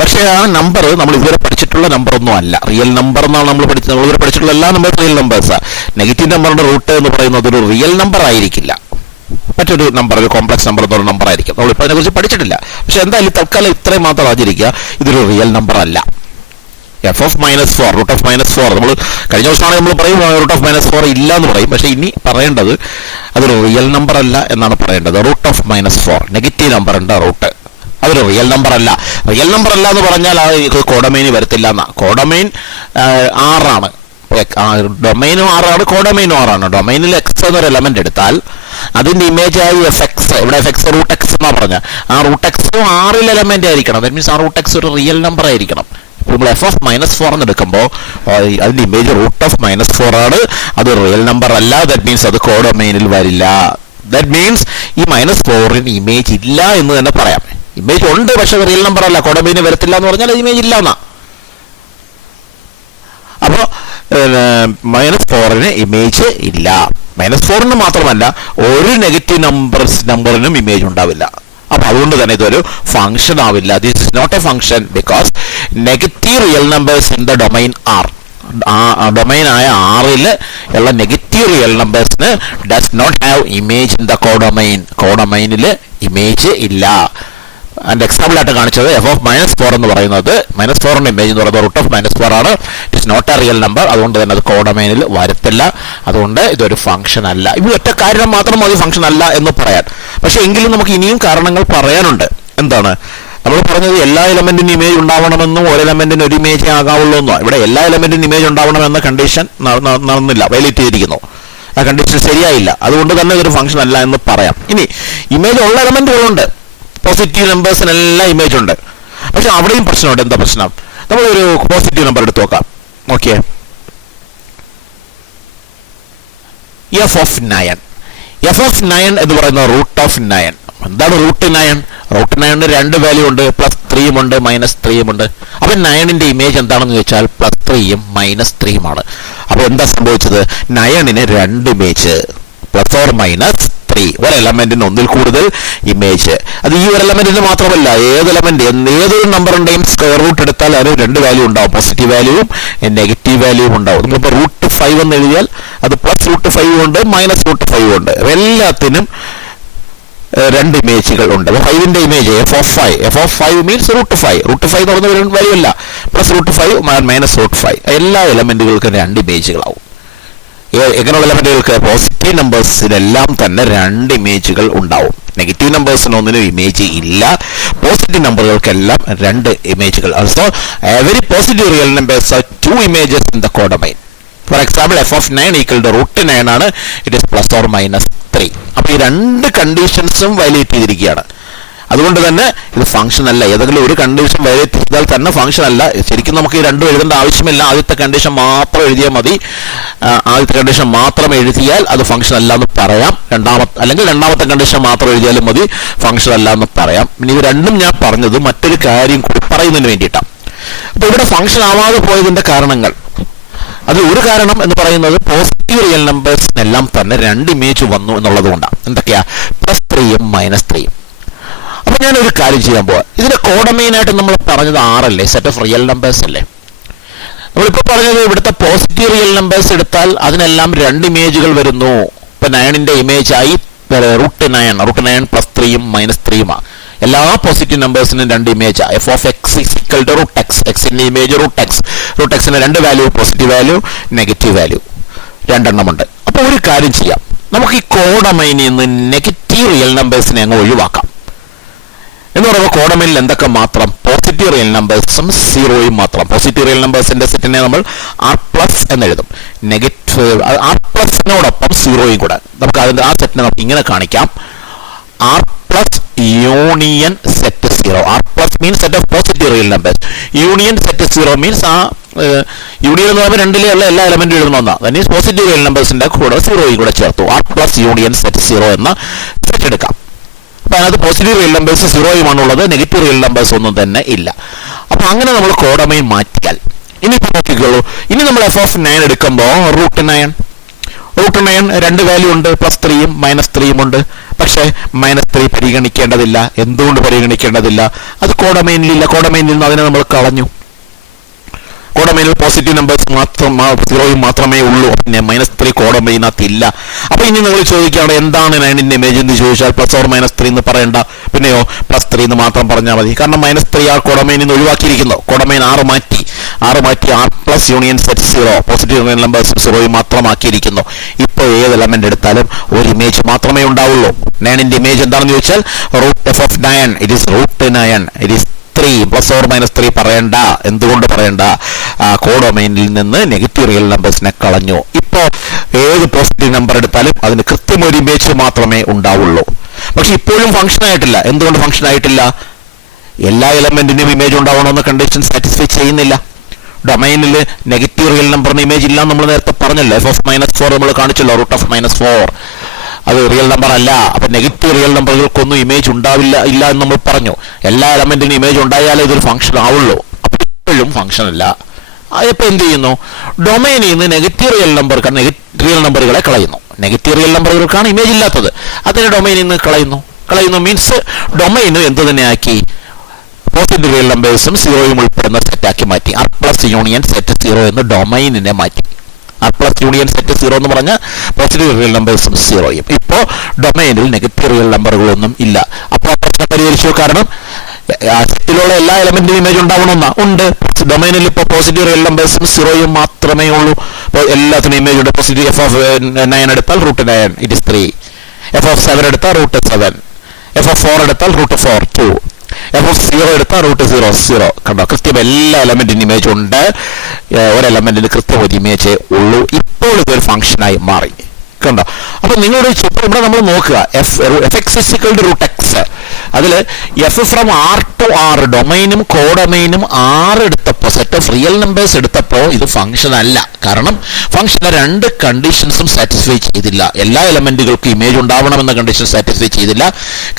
പക്ഷേ ആ നമ്പർ നമ്മൾ ഇതുവരെ പഠിച്ചിട്ടുള്ള നമ്പറൊന്നും അല്ല. റിയൽ നമ്പർ എന്നാണ് നമ്മൾ ഇതുവരെ പഠിച്ചിട്ടുള്ള എല്ലാ നമ്പറും റിയൽ നമ്പേഴ്സാണ്. നെഗറ്റീവ് നമ്പറിന്റെ റൂട്ട് എന്ന് പറയുന്നത് ഒരു റിയൽ നമ്പർ ആയിരിക്കില്ല, മറ്റൊരു നമ്പർ, ഒരു കോംപ്ലക്സ് നമ്പർ എന്നൊരു നമ്പർ ആയിരിക്കും. നമ്മളിപ്പോൾ അതിനെക്കുറിച്ച് പഠിച്ചിട്ടില്ല. പക്ഷെ എന്തായാലും തൽക്കാലം ഇത്രയും മാത്രം അറിഞ്ഞിരിക്കുക, ഇതൊരു റിയൽ നമ്പർ അല്ല. എഫ് ഓഫ് -4 റൂട്ട് ഓഫ് -4 നമ്മൾ കഴിഞ്ഞ ദിവസമാണെങ്കിൽ നമ്മൾ പറയും റൂട്ട് ഓഫ് -4 ഇല്ല എന്ന് പറയും. പക്ഷേ ഇനി പറയേണ്ടത് അതൊരു റിയൽ നമ്പർ അല്ല എന്നാണ് പറയേണ്ടത്. റൂട്ട് ഓഫ് -4 നെഗറ്റീവ് നമ്പറിന്റെ റൂട്ട്, അതൊരു റിയൽ നമ്പർ അല്ല. റിയൽ നമ്പർ അല്ല എന്ന് പറഞ്ഞാൽ അത് കോഡൊമൈന് വരത്തില്ല എന്നാ. കോഡൊമൈൻ 6ആണ്, ഡൊമൈനും 6ആണ്, കോഡൊമൈനും 6ആണ്. ഡൊമൈനിൽ എക്സ് എന്നൊരു എലമെന്റ് എടുത്താൽ അതിന്റെ ഇമേജ് ആയി എഫ് എക്സ്, ഇവിടെ എഫ് എക്സ് റൂട്ട് എക്സ് എന്നാ പറഞ്ഞ ആ റൂട്ട് എക്സും 6ൽ എലമെന്റ് ആയിരിക്കണം. ദാറ്റ് മീൻസ് ആ റൂട്ട് എക്സ് ഒരു റിയൽ നമ്പർ ആയിരിക്കണം. നമ്മൾ എഫ് ഓഫ് -4 എന്ന് എടുക്കുമ്പോൾ അതിന്റെ ഇമേജ് റൂട്ട് ഓഫ് -4 ആണ്, അത് റിയൽ നമ്പർ അല്ല. ദാറ്റ് മീൻസ് അത് കോഡൊമൈനിൽ വരില്ല. ദാറ്റ് മീൻസ് ഈ -4ന് ഇമേജ് ഇല്ല എന്ന് തന്നെ പറയാം. ഇമേജ് ഉണ്ട്, പക്ഷെ റിയൽ നമ്പർ അല്ല, കോഡൊമൈന് വരത്തില്ല എന്ന് പറഞ്ഞാൽ ഇമേജ് ഇല്ല എന്നാ. അപ്പോൾ -4ന് ഇമേജ് ഇല്ല. -4ന് മാത്രമല്ല ഒരു നെഗറ്റീവ് നമ്പറിനും ഇമേജ് ഉണ്ടാവില്ല. അപ്പൊ അതുകൊണ്ട് തന്നെ ഇതൊരു ഫംഗ്ഷൻ ആവില്ല. This is not a function because negative real numbers in the domain R, domain ആയ ആറിൽ ഉള്ള നെഗറ്റീവ് റിയൽ നമ്പേഴ്സിന് does not have image in the codomain. കോഡൊമൈനിൽ ഇമേജ് ഇല്ല. അതിന്റെ എക്സാമ്പിൾ ആയിട്ട് കാണിച്ചത് എഫ് ഓഫ് -4 എന്ന് പറയുന്നത് -4ന്റെ ഇമേജ് എന്ന് പറയുന്നത് റൂട്ട് ഓഫ് -4 ആണ്. It is not a real number. അതുകൊണ്ട് തന്നെ അത് കോഡൊമൈനിൽ വരത്തില്ല. അതുകൊണ്ട് ഇതൊരു ഫംഗ്ഷൻ അല്ല. ഇത് ഒറ്റ കാരണം മാത്രം മതി ഫംഗ്ഷൻ അല്ല എന്ന് പറയാൻ. പക്ഷെ എങ്കിലും നമുക്ക് ഇനിയും കാരണങ്ങൾ പറയാനുണ്ട്. എന്താണ് നമ്മൾ പറഞ്ഞത്? എല്ലാ എലമെന്റിനും ഇമേജ് ഉണ്ടാവണമെന്നും ഒരു എലമെന്റിന് ഒരു ഇമേജ് ആകാവുള്ളൂ എന്നോ. ഇവിടെ എല്ലാ എലമെന്റിനും ഇമേജ് ഉണ്ടാവണമെന്ന കണ്ടീഷൻ നടന്നില്ല, വയലേറ്റ് ചെയ്തിരിക്കുന്നു. ആ കണ്ടീഷൻ ശരിയായില്ല. അതുകൊണ്ട് തന്നെ ഇതൊരു ഫംഗ്ഷൻ അല്ല എന്ന് പറയാം. ഇനി ഇമേജ് ഉള്ള എലമെന്റുകളുണ്ട്, പോസിറ്റീവ് നമ്പേഴ്സിനെല്ലാം ഇമേജ് ഉണ്ട്. പക്ഷെ അവിടെയും പ്രശ്നമുണ്ട്. എന്താ പ്രശ്നം? നമ്മളൊരു പോസിറ്റീവ് നമ്പർ എടുത്ത് നോക്കാം. Okay, F of 9. F of 9 എന്ന് പറയുന്നത് റൂട്ട് ഓഫ് 9. എന്താണ് റൂട്ട് 9? റൂട്ട് 9ന് 2 വാല്യൂ ഉണ്ട്, +3 ഉണ്ട് -3 ഉണ്ട്. അപ്പൊ 9ന്റെ ഇമേജ് എന്താണെന്ന് ചോദിച്ചാൽ +3 -3. അപ്പൊ എന്താ സംഭവിച്ചത്? 9ന് 2 ഇമേജ്, +or-3, ഒരു എലമെന്റിന് ഒന്നിൽ കൂടുതൽ ഇമേജ്. അത് ഈ ഒരു എലമെന്റിന് മാത്രമല്ല, ഏതൊരു നമ്പറിന്റെയും സ്ക്വയർ റൂട്ട് എടുത്താൽ അതിന് 2 വാല്യൂ ഉണ്ടാവും, പോസിറ്റീവ് വാല്യൂവും നെഗറ്റീവ് വാല്യൂവും ഉണ്ടാവും. നമ്മളിപ്പോൾ √5 എന്ന് എഴുതിയാൽ അത് +√5 ഉണ്ട്, -√5 ഉണ്ട്. എല്ലാത്തിനും 2 ഇമേജുകൾ ഉണ്ട്. 5ന്റെ ഇമേജ് എഫ് ഓഫ് 5 മീൻസ് √5. √5 എന്ന് പറയുന്ന വാല്യൂ അല്ല, +√5 -√5. എല്ലാ എലമെന്റുകൾക്കും 2 ഇമേജുകളാവും. എങ്ങനെയുള്ള എലമെന്റുകൾക്ക്? പോസിറ്റീവ് നമ്പേഴ്സിനെല്ലാം തന്നെ 2 ഇമേജുകൾ ഉണ്ടാവും. നെഗറ്റീവ് നമ്പേഴ്സിന് ഒന്നിനും ഇമേജ് ഇല്ല. പോസിറ്റീവ് നമ്പറുകൾക്കെല്ലാം 2 ഇമേജുകൾ. So every positive real numbers are 2 images in the codomain. For example f of 9 equal to √9 ആണ്. It is +or-3. അപ്പൊ ഈ 2 കണ്ടീഷൻസും വയലേറ്റ് ചെയ്തിരിക്കുകയാണ്. അതുകൊണ്ട് തന്നെ ഇത് ഫംഗ്ഷൻ അല്ല. ഏതെങ്കിലും ഒരു കണ്ടീഷൻ വയലേറ്റ് ചെയ്താൽ തന്നെ ഫംഗ്ഷൻ അല്ല. ശരിക്കും നമുക്ക് ഈ 2 എഴുതേണ്ട ആവശ്യമില്ല. ആദ്യത്തെ കണ്ടീഷൻ മാത്രം എഴുതിയാൽ മതി. ആദ്യത്തെ കണ്ടീഷൻ മാത്രം എഴുതിയാൽ അത് ഫംഗ്ഷൻ അല്ല എന്ന് പറയാം. അല്ലെങ്കിൽ രണ്ടാമത്തെ കണ്ടീഷൻ മാത്രം എഴുതിയാലും മതി, ഫംഗ്ഷൻ അല്ല എന്ന് പറയാം. ഇനി ഇത് രണ്ടും ഞാൻ പറഞ്ഞത് മറ്റൊരു കാര്യം കൂടി പറയുന്നതിന് വേണ്ടിയിട്ടാണ്. അപ്പൊ ഇവിടെ ഫംഗ്ഷൻ ആവാതെ പോയതിന്റെ കാരണങ്ങൾ, അത് ഒരു കാരണം എന്ന് പറയുന്നത് പോസിറ്റീവ് റിയൽ നമ്പേഴ്സിനെല്ലാം തന്നെ 2 ഇമേജ് വന്നു എന്നുള്ളത് കൊണ്ടാണ്. എന്തൊക്കെയാ? +3 -3. അപ്പൊ ഞാനൊരു കാര്യം ചെയ്യാൻ പോവാ. ഇതിന്റെ കോഡൊമൈൻ ആയിട്ട് നമ്മൾ പറഞ്ഞത് 6 അല്ലേ, സെറ്റ് ഓഫ് റിയൽ നമ്പേഴ്സ് അല്ലേ. നമ്മളിപ്പോൾ പറഞ്ഞത് ഇവിടുത്തെ പോസിറ്റീവ് റിയൽ നമ്പേഴ്സ് എടുത്താൽ അതിനെല്ലാം 2 ഇമേജുകൾ വരുന്നു. ഇപ്പൊ 9ന്റെ ഇമേജ് ആയി √9 +3 -3. എല്ലാ പോസിറ്റീവ് നമ്പേഴ്സിനും 2 image. F of x equal to √x. എക്സിന്റെ ഇമേജ് √x.ന് 2 value, positive value negative value 2 എണ്ണമുണ്ട്. അപ്പൊ ഒരു കാര്യം ചെയ്യാം, നമുക്ക് ഈ കോഡൊമൈനിൽ നിന്ന് നെഗറ്റീവ് റിയൽ നമ്പേഴ്സിനെ അങ്ങ് ഒഴിവാക്കാം. എന്ന് പറയുമ്പോൾ കോഡൊമൈനിൽ എന്തൊക്കെ മാത്രം? പോസിറ്റീവ് റിയൽ നമ്പേഴ്സും 0യും മാത്രം. പോസിറ്റീവ് റിയൽ നമ്പേഴ്സിന്റെ സെറ്റിനെ നമ്മൾ R+ എന്ന് എഴുതും. നെഗറ്റീവ് R+നോടൊപ്പം 0യും കൂടെ നമുക്ക് അതിന്റെ ആ സെറ്റിനെ നമുക്ക് ഇങ്ങനെ കാണിക്കാം. R+ union set 0. R+ means set of positive real numbers. Union set 0 means ആ യൂണിയൻ എന്ന് പറയുമ്പോൾ 2ലെയുള്ള എല്ലാ എലമെന്റും എഴുതണമെന്നാണ്. ദാറ്റ് മീൻസ് പോസിറ്റീവ് റിയൽ നമ്പേഴ്സിന്റെ കൂടെ 0യും കൂടെ ചേർത്തു. R+ യൂണിയൻ സെറ്റ് 0 എന്ന സെറ്റ് എടുക്കാം. അപ്പോൾ അതിനകത്ത് പോസിറ്റീവ് റിയൽ നമ്പേഴ്സ് 0യുമാണുള്ളത്, നെഗറ്റീവ് റിയൽ നമ്പേഴ്സ് ഒന്നും തന്നെ ഇല്ല. അപ്പോൾ അങ്ങനെ നമ്മൾ കോഡൊമൈൻ മാറ്റിയാൽ ഇനി നോക്കിക്കോളൂ. ഇനി നമ്മൾ f(9) എടുക്കുമ്പോൾ √9 രണ്ട് വാല്യൂ ഉണ്ട്, +3യും -3യും ഉണ്ട്. പക്ഷേ -3 പരിഗണിക്കേണ്ടതില്ല. എന്തുകൊണ്ട് പരിഗണിക്കേണ്ടതില്ല? അത് കോഡൊമൈനിലില്ല. കോഡൊമൈനിൽ നിന്ന് അതിനെ നമ്മൾ കളഞ്ഞു. കോഡൊമൈനിൽ പോസിറ്റീവ് നമ്പേഴ്സ് 0യും മാത്രമേ ഉള്ളൂ. പിന്നെ -3 കോഡൊമൈനകത്ത് ഇല്ല. അപ്പൊ ഇനി നിങ്ങൾ ചോദിക്കുകയാണ് എന്താണ് 9ന്റെ ഇമേജ് എന്ന് ചോദിച്ചാൽ +or-3 എന്ന് പറയണ്ട, പിന്നെയോ +3 എന്ന് മാത്രം പറഞ്ഞാൽ മതി. കാരണം -3 ആ കോഡൊമൈനിൽ നിന്ന് ഒഴിവാക്കിയിരിക്കുന്നു. കോഡൊമൈൻ 6 മാറ്റി R+ union set 0 positive real numbers 0യും മാത്രമാക്കിയിരിക്കുന്നു. ഇപ്പോൾ ഏത് എലമെന്റ് എടുത്താലും ഒരു ഇമേജ് മാത്രമേ ഉണ്ടാവുള്ളൂ. 9ന്റെ ഇമേജ് എന്താണെന്ന് ചോദിച്ചാൽ √f(9) it is √9 it is 3 +or-3 പറയണ്ട. എന്തുകൊണ്ട് പറയണ്ട? കോഡൊമൈനിൽ നിന്ന് നെഗറ്റീവ് റിയൽ നമ്പേഴ്സിനെ കളഞ്ഞു. ഇപ്പോൾ ഏത് പോസിറ്റീവ് നമ്പർ എടുത്താലും അതിന് കൃത്യം ഒരു ഇമേജ് മാത്രമേ ഉണ്ടാവുള്ളൂ. പക്ഷെ ഇപ്പോഴും ഫംഗ്ഷൻ ആയിട്ടില്ല. എന്തുകൊണ്ട് ഫംഗ്ഷൻ ആയിട്ടില്ല? എല്ലാ എലമെന്റിനും ഇമേജ് ഉണ്ടാവണമെന്ന കണ്ടീഷൻ സാറ്റിസ്ഫൈ ചെയ്യുന്നില്ല. ഡൊമൈനിൽ നെഗറ്റീവ് റിയൽ നമ്പറിന് ഇമേജ് ഇല്ല നമ്മൾ നേരത്തെ പറഞ്ഞല്ലോ. f(-4) നമ്മൾ കാണിച്ചല്ലോ. √(-4) അത് റിയൽ നമ്പർ അല്ല. അപ്പൊ നെഗറ്റീവ് റിയൽ നമ്പറുകൾക്കൊന്നും ഇമേജ് ഉണ്ടാവില്ല എന്ന് നമ്മൾ പറഞ്ഞു. എല്ലാ എലമെന്റിനും ഇമേജ് ഉണ്ടായാലേ ഇതൊരു ഫംഗ്ഷൻ ആവുള്ളൂ. അപ്പൊ ഇപ്പോഴും ഫംഗ്ഷൻ അല്ല. അതിപ്പോ എന്ത് ചെയ്യുന്നു? ഡൊമൈനിൽ നിന്ന് നെഗറ്റീവ് റിയൽ നമ്പറുകളെ കളയുന്നു. നെഗറ്റീവ് റിയൽ നമ്പറുകൾക്കാണ് ഇമേജ് ഇല്ലാത്തത്. അതിനെ ഡൊമൈനിൽ നിന്ന് കളയുന്നു മീൻസ് ഡൊമൈന് എന്ത് തന്നെ ആക്കി? പോസിറ്റീവ് റിയൽ നമ്പേഴ്സും 0യും ഉൾപ്പെടുന്ന സെറ്റാക്കി മാറ്റി. R+ യൂണിയൻ സെറ്റ് 0 എന്ന് ഡൊമൈനിനെ മാറ്റി. R+ യൂണിയൻ സെറ്റ് 0 എന്ന് പറഞ്ഞാൽ പോസിറ്റീവ് റിയൽ നമ്പേഴ്സും 0യും. ഇപ്പോൾ ഡൊമൈനിൽ നെഗറ്റീവ് റിയൽ നമ്പറുകളൊന്നും ഇല്ല. അപ്പോൾ പ്രശ്നം പരിഹരിച്ചു. കാരണം സെറ്റിലുള്ള എല്ലാ എലമെന്റിനും ഇമേജ് ഉണ്ടാവണമെന്നാ ഉണ്ട്. ഡൊമൈനിൽ ഇപ്പോൾ പോസിറ്റീവ് റിയൽ നമ്പേഴ്സും 0യും മാത്രമേ ഉള്ളൂ. അപ്പോൾ എല്ലാത്തിനും ഇമേജ് ഉണ്ട്. പോസിറ്റീവ് f(9) എടുത്താൽ √9 ഇറ്റ് ഇസ് 3, f(7) എടുത്താൽ √7, f(4) എടുത്താൽ √4 2, f(0) എടുത്താൽ √0 കണ്ടോ? കൃത്യം എല്ലാ എലമെന്റിനും ഇമേജ് ഉണ്ട്. ഒരു എലമെന്റിന് കൃത്യം ഒരു ഇമേജ് ഉള്ളൂ. ഇപ്പോൾ ഇതൊരു ഫംഗ്ഷനായി മാറി. കണ്ടോ? അപ്പൊ നിങ്ങളുടെ ഇവിടെ നമ്മൾ നോക്കുക fx √x. അതിൽ f(r to r) ഡൊമൈനും കോഡൊമൈനും 6 എടുത്തപ്പോൾ സെറ്റ് ഓഫ് റിയൽ നമ്പേഴ്സ് എടുത്തപ്പോൾ ഇത് ഫംഗ്ഷൻ അല്ല. കാരണം ഫംഗ്ഷന്റെ രണ്ട് കണ്ടീഷൻസും സാറ്റിസ്ഫൈ ചെയ്തില്ല. എല്ലാ എലമെന്റുകൾക്കും ഇമേജ് ഉണ്ടാവണമെന്ന കണ്ടീഷൻ സാറ്റിസ്ഫൈ ചെയ്തില്ല.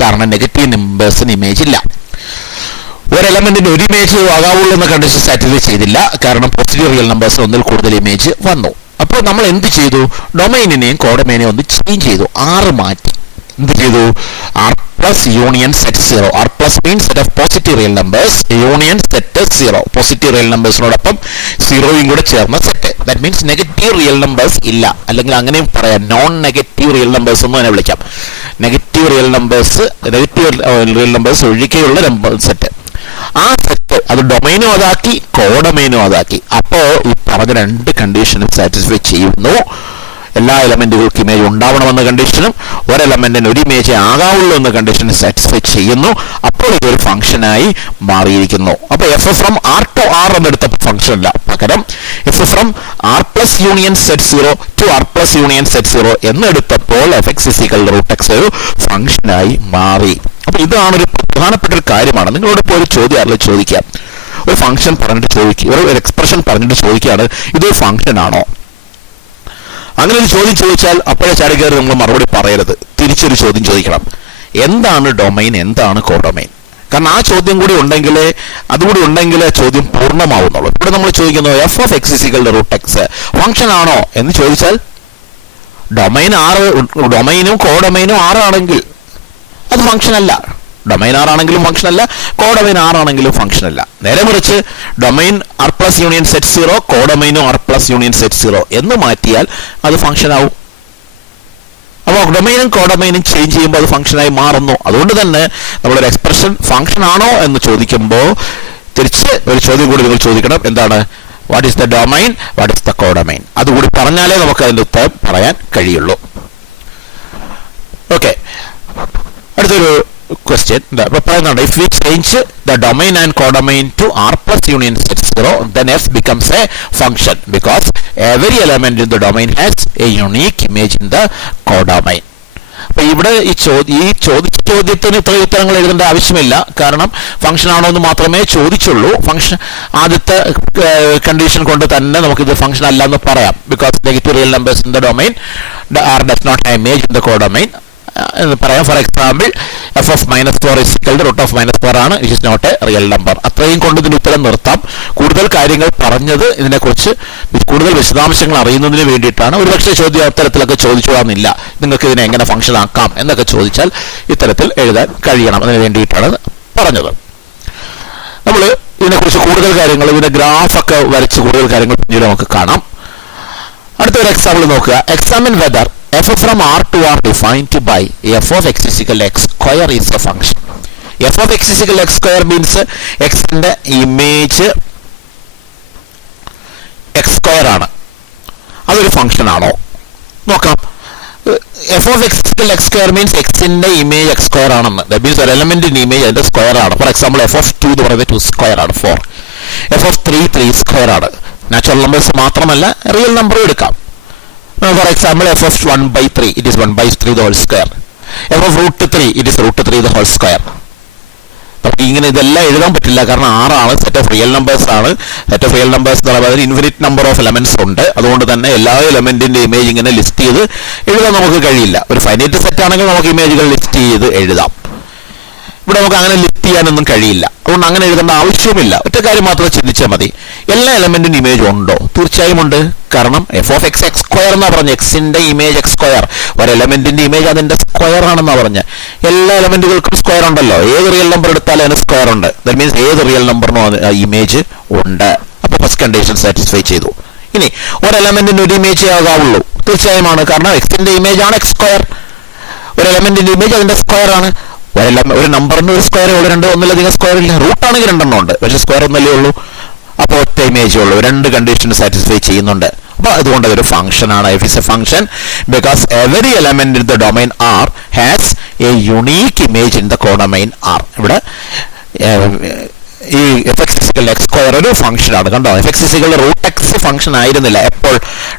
കാരണം നെഗറ്റീവ് നമ്പേഴ്സിന് ഇമേജ് ഇല്ല. ഒരു എലമെന്റിന് ഒരു ഇമേജ് ആകാവുള്ളൂ എന്ന കണ്ടീഷൻ സാറ്റിസ്ഫൈ ചെയ്തില്ല. കാരണം പോസിറ്റീവ് റിയൽ നമ്പേഴ്സിന് ഒന്നിൽ കൂടുതൽ ഇമേജ് വന്നു. അപ്പോൾ നമ്മൾ എന്ത് ചെയ്തു? ഡൊമൈനിനെയും കോഡൊമൈനെയും ഒന്ന് ചേഞ്ച് ചെയ്തു. 6 മാറ്റി. എന്ത് ചെയ്തു? R+ union set 0. R+ means set of positive real numbers, union set 0 positive real നമ്പേഴ്സിനോടൊപ്പം 0യും കൂടെ ചേർന്ന set. That means negative real numbers ഇല്ല. അല്ലെങ്കിൽ അങ്ങനെയും പറയാം, നോൺ നെഗറ്റീവ് റിയൽ നമ്പേഴ്സ് എന്ന് തന്നെ വിളിക്കാം. നെഗറ്റീവ് റിയൽ നമ്പേഴ്സ് ഒഴികെയുള്ള സെറ്റ്. ആ സെറ്റ് അത് ഡൊമൈനും അതാക്കി, കോഡൊമൈനും അതാക്കി. അപ്പോൾ ഈ പറഞ്ഞ രണ്ട് കണ്ടീഷനും സാറ്റിസ്ഫൈ ചെയ്യുന്നു. എല്ലാ എലമെന്റുകൾക്കും ഇമേജ് ഉണ്ടാവണമെന്ന കണ്ടീഷനും ഒരു എലമെന്റിന് ഒരു ഇമേജ് ആകാവുള്ളൂ എന്ന കണ്ടീഷനും സാറ്റിസ്ഫൈ ചെയ്യുന്നു. അപ്പോൾ ഇതൊരു ഫംഗ്ഷനായി മാറിയിരിക്കുന്നു. അപ്പൊ f(r to r) എന്നെടുത്ത ഫംഗ്ഷൻ അല്ല, പകരം f(r+ union set 0 to r+ union set 0 എന്നെടുത്തപ്പോൾ fx √x ഒരു ഫംഗ്ഷനായി മാറി. അപ്പൊ ഇതാണ് ഒരു പ്രധാനപ്പെട്ട ഒരു കാര്യമാണ്. നിങ്ങളോട് ഇപ്പോൾ ഒരു ചോദ്യം ചോദിക്കാം. ഒരു ഫംഗ്ഷൻ പറഞ്ഞിട്ട് ചോദിക്കുക, ഒരു എക്സ്പ്രഷൻ പറഞ്ഞിട്ട് ചോദിക്കുകയാണ് ഇതൊരു ഫംഗ്ഷൻ ആണോ? അങ്ങനെ ഒരു ചോദ്യം ചോദിച്ചാൽ അപ്പോഴേ ചാടിക്കയറി നമ്മൾ മറുപടി പറയരുത്. തിരിച്ചൊരു ചോദ്യം ചോദിക്കണം, എന്താണ് ഡൊമൈൻ, എന്താണ് കോഡൊമൈൻ? കാരണം ആ ചോദ്യം കൂടി ഉണ്ടെങ്കിലേ ചോദ്യം പൂർണ്ണമാവുന്നുള്ളൂ. ഇവിടെ നമ്മൾ ചോദിക്കുന്നു f(x √x) ഫംഗ്ഷൻ ആണോ എന്ന് ചോദിച്ചാൽ ഡൊമൈനും കോഡൊമൈനും 6 ആണെങ്കിൽ അത് ഫംഗ്ഷൻ അല്ല. ഡൊമൈൻ 6 ആണെങ്കിലും ഫംഗ്ഷൻ അല്ല, കോഡൊമൈൻ 6 ആണെങ്കിലും ഫംഗ്ഷൻ അല്ല. നേരെ മറിച്ച് domain R+ union set 0, കോഡൊമൈനും R+ union set 0 എന്ന് മാറ്റിയാൽ അത് ഫംഗ്ഷൻ ആവും. അപ്പോൾ ഡൊമൈനും കോഡൊമൈനും ചേഞ്ച് ചെയ്യുമ്പോൾ അത് ഫംഗ്ഷനായി മാറുന്നു. അതുകൊണ്ട് തന്നെ നമ്മളൊരു എക്സ്പ്രഷൻ ഫംഗ്ഷൻ ആണോ എന്ന് ചോദിക്കുമ്പോൾ തിരിച്ച് ഒരു ചോദ്യം കൂടി നിങ്ങൾ ചോദിക്കണം, എന്താണ്? What is the domain, what is the codomain? അതുകൂടി പറഞ്ഞാലേ നമുക്ക് അതിൻ്റെ ഉത്തരം പറയാൻ കഴിയുള്ളൂ. ഓക്കെ, അടുത്തൊരു question. If we change the domain and codomain to R+ union set 0, then f becomes a function because every element in the domain has a unique image in the codomain. അപ്പോൾ ഇവിടെ ഈ ചോദിച്ച ചോദ്യത്തിന് ഇത്ര ഉത്തരങ്ങൾ എഴുതേണ്ട ആവശ്യമില്ല. കാരണം ഫംഗ്ഷൻ ആണോ എന്ന് മാത്രമേ ചോദിച്ചുള്ളൂ. ഫംഗ്ഷൻ ആദ്യത്തെ കണ്ടീഷൻ കൊണ്ട് തന്നെ നമുക്കിത് ഫംഗ്ഷൻ അല്ല എന്ന് പറയാം. Because negative real numbers in the domain R does not have image in the codomain. എന്ന് പറയാം. For example f of -4 is equal to root of -4 ആണ്, which is not a real number. അത്രയും കൊണ്ട് ഇതിന് ഉത്തരം നിർത്താം. കൂടുതൽ കാര്യങ്ങൾ പറഞ്ഞത് ഇതിനെക്കുറിച്ച് കൂടുതൽ വിശദാംശങ്ങൾ അറിയുന്നതിന് വേണ്ടിയിട്ടാണ്. ഒരുപക്ഷെ ചോദ്യോത്തരത്തിലൊക്കെ ചോദിച്ചുകൊള്ളുന്നില്ല, നിങ്ങൾക്ക് ഇതിനെ എങ്ങനെ ഫംഗ്ഷൻ ആക്കാം എന്നൊക്കെ ചോദിച്ചാൽ ഇത്തരത്തിൽ എഴുതാൻ കഴിയണം, അതിന് വേണ്ടിയിട്ടാണ് പറഞ്ഞത്. നമ്മൾ ഇതിനെക്കുറിച്ച് കൂടുതൽ കാര്യങ്ങൾ, ഇതിന്റെ ഗ്രാഫൊക്കെ വരച്ച് കൂടുതൽ കാര്യങ്ങൾ പിന്നീട് നമുക്ക് കാണാം. അടുത്തൊരു എക്സാമ്പിൾ നോക്കുക. Examine whether f from R to R defined by f of x is equal to x square is a function. f of x is equal to x square means x ന്റെ image x square ആണ്. അതൊരു function ആണോ നോക്കാം. f of x is equal to x square means x ന്റെ image x square ആണെന്ന്. that means ഒരു എലമെന്റിന്റെ image അതിന്റെ square ആണ്. ഫോർ എക്സാമ്പിൾ f of 2 എന്ന് പറയുന്നത് 2 സ്ക്വയർ ആണ് 4. f of 3 സ്ക്വയർ ആണ്. നാച്ചുറൽ നമ്പേഴ്സ് മാത്രമല്ല റിയൽ നമ്പറും എടുക്കാം. For example, f of 1/3, it is 1/3 the whole square. f of √3, it is √3 the whole square. അപ്പോൾ ഇങ്ങനെ ഇതെല്ലാം എഴുതാൻ പറ്റില്ല, കാരണം 6 ആണ്, സെറ്റ് ഓഫ് റിയൽ നമ്പേഴ്സ് ആണ്. സെറ്റ് ഓഫ് റിയൽ നമ്പേഴ്സ് എന്ന് പറയുമ്പോൾ ഇൻഫിനിറ്റ് നമ്പർ ഓഫ് എലമെന്റ്സ് ഉണ്ട്. അതുകൊണ്ട് തന്നെ എല്ലാ എലമെന്റിന്റെ ഇമേജ് ഇങ്ങനെ ലിസ്റ്റ് ചെയ്ത് എഴുതാൻ നമുക്ക് കഴിയില്ല. ഒരു ഫൈനൈറ്റ് സെറ്റ് ആണെങ്കിൽ നമുക്ക് ഇമേജുകൾ ലിസ്റ്റ് ചെയ്ത് എഴുതാം. ഇവിടെ നമുക്ക് അങ്ങനെ ലിസ്റ്റ് ചെയ്യാനൊന്നും കഴിയില്ല. അതുകൊണ്ട് അങ്ങനെ എഴുതേണ്ട ആവശ്യമില്ല. ഒറ്റ കാര്യം മാത്രം ചിന്തിച്ചാൽ മതി, എല്ലാ എലമെന്റിന്റെ ഇമേജ് ഉണ്ടോ? തീർച്ചയായും ഉണ്ട്. കാരണം F of X X square എന്നാ പറഞ്ഞ എക്സിന്റെ ഇമേജ് എക്സ് സ്ക്വയർ, ഒരു എലമെന്റിന്റെ ഇമേജ് അതിന്റെ സ്ക്വയർ ആണെന്നാ പറഞ്ഞ. എല്ലാ എലമെന്റുകൾക്കും സ്ക്വയർ ഉണ്ടല്ലോ. ഏത് റിയൽ നമ്പർ എടുത്താലും അതിന് സ്ക്വയർ ഉണ്ട്. ദാറ്റ് മീൻസ് ഏത് റിയൽ നമ്പറിനും ഇമേജ് ഉണ്ട്. അപ്പൊ ഫസ്റ്റ് കണ്ടീഷൻ സാറ്റിസ്ഫൈ ചെയ്തു. ഇനി ഒരു എലമെന്റിന് ഒരു ഇമേജ് ആകാവുള്ളൂ. തീർച്ചയായുമാണ്, കാരണം എക്സിന്റെ ഇമേജ് ആണ് എക്സ് സ്ക്വയർ. ഒരു എലമെന്റിന്റെ ഇമേജ് അതിന്റെ സ്ക്വയർ ആണ്. ഒരു നമ്പറിന് ഒരു സ്ക്വയർ ഉള്ളൂ, ഒന്നിലധികം സ്ക്വയർ ഇല്ല. റൂട്ട് ആണെങ്കിൽ 2 ഉണ്ട്, പക്ഷെ സ്ക്വയർ ഒന്നല്ലേ ഉള്ളൂ. അപ്പോൾ ഒറ്റ ഇമേജ് ഉള്ളൂ. 2 കണ്ടീഷൻ സാറ്റിസ്ഫൈ ചെയ്യുന്നുണ്ട്. അപ്പോൾ അതുകൊണ്ട് അതൊരു ഫംഗ്ഷൻ ആണ്. f is a function because every element in the domain R has a unique image in the codomain R. ഇവിടെ ഈ f(x = x square) ഒരു ഫംഗ്ഷൻ ആണ്. കണ്ടോ, f(x = √x) ഫംഗ്ഷൻ ആയിരുന്നില്ല എപ്പോൾ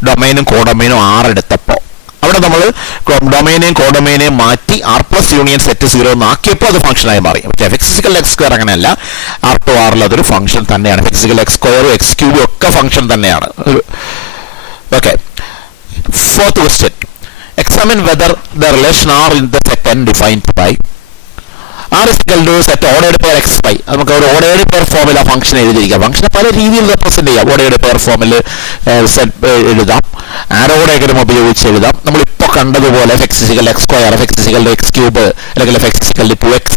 ഡൊമൈനും കോഡൊമൈനും R എടുത്തപ്പോൾ. അവിടെ നമ്മൾ ഡൊമൈനെയും കോഡൊമൈനെയും മാറ്റി R പ്ലസ് യൂണിയൻ സെറ്റ് 0 എന്നാക്കിയപ്പോൾ അത് ഫംഗ്ഷനായി മാറി. പക്ഷേ f(x = x square) അങ്ങനെയല്ല. R to R അതൊരു ഫംഗ്ഷൻ തന്നെയാണ്. f(x = x square) x³ ഒക്കെ ഫംഗ്ഷൻ തന്നെയാണ്. Okay, fourth question. Examine whether the relation R in the set n defined by R is equal to set ordered pair xy. നമുക്ക് ഒരു ordered pair ഫോമിൽ ആ function എഴുതിയിരിക്കാം. ഫംഗ്ഷനെ പല രീതിയിൽ റെപ്രസെന്റ് ചെയ്യാം. ordered pair ഫോമിൽ സെറ്റ് എഴുതാം, ആരോ ഡയഗ്രം ഉപയോഗിച്ച് എഴുതാം. നമ്മളിപ്പോൾ കണ്ടതുപോലെ f(x = x square, f(x = x³ അല്ലെങ്കിൽ f(x = 2x)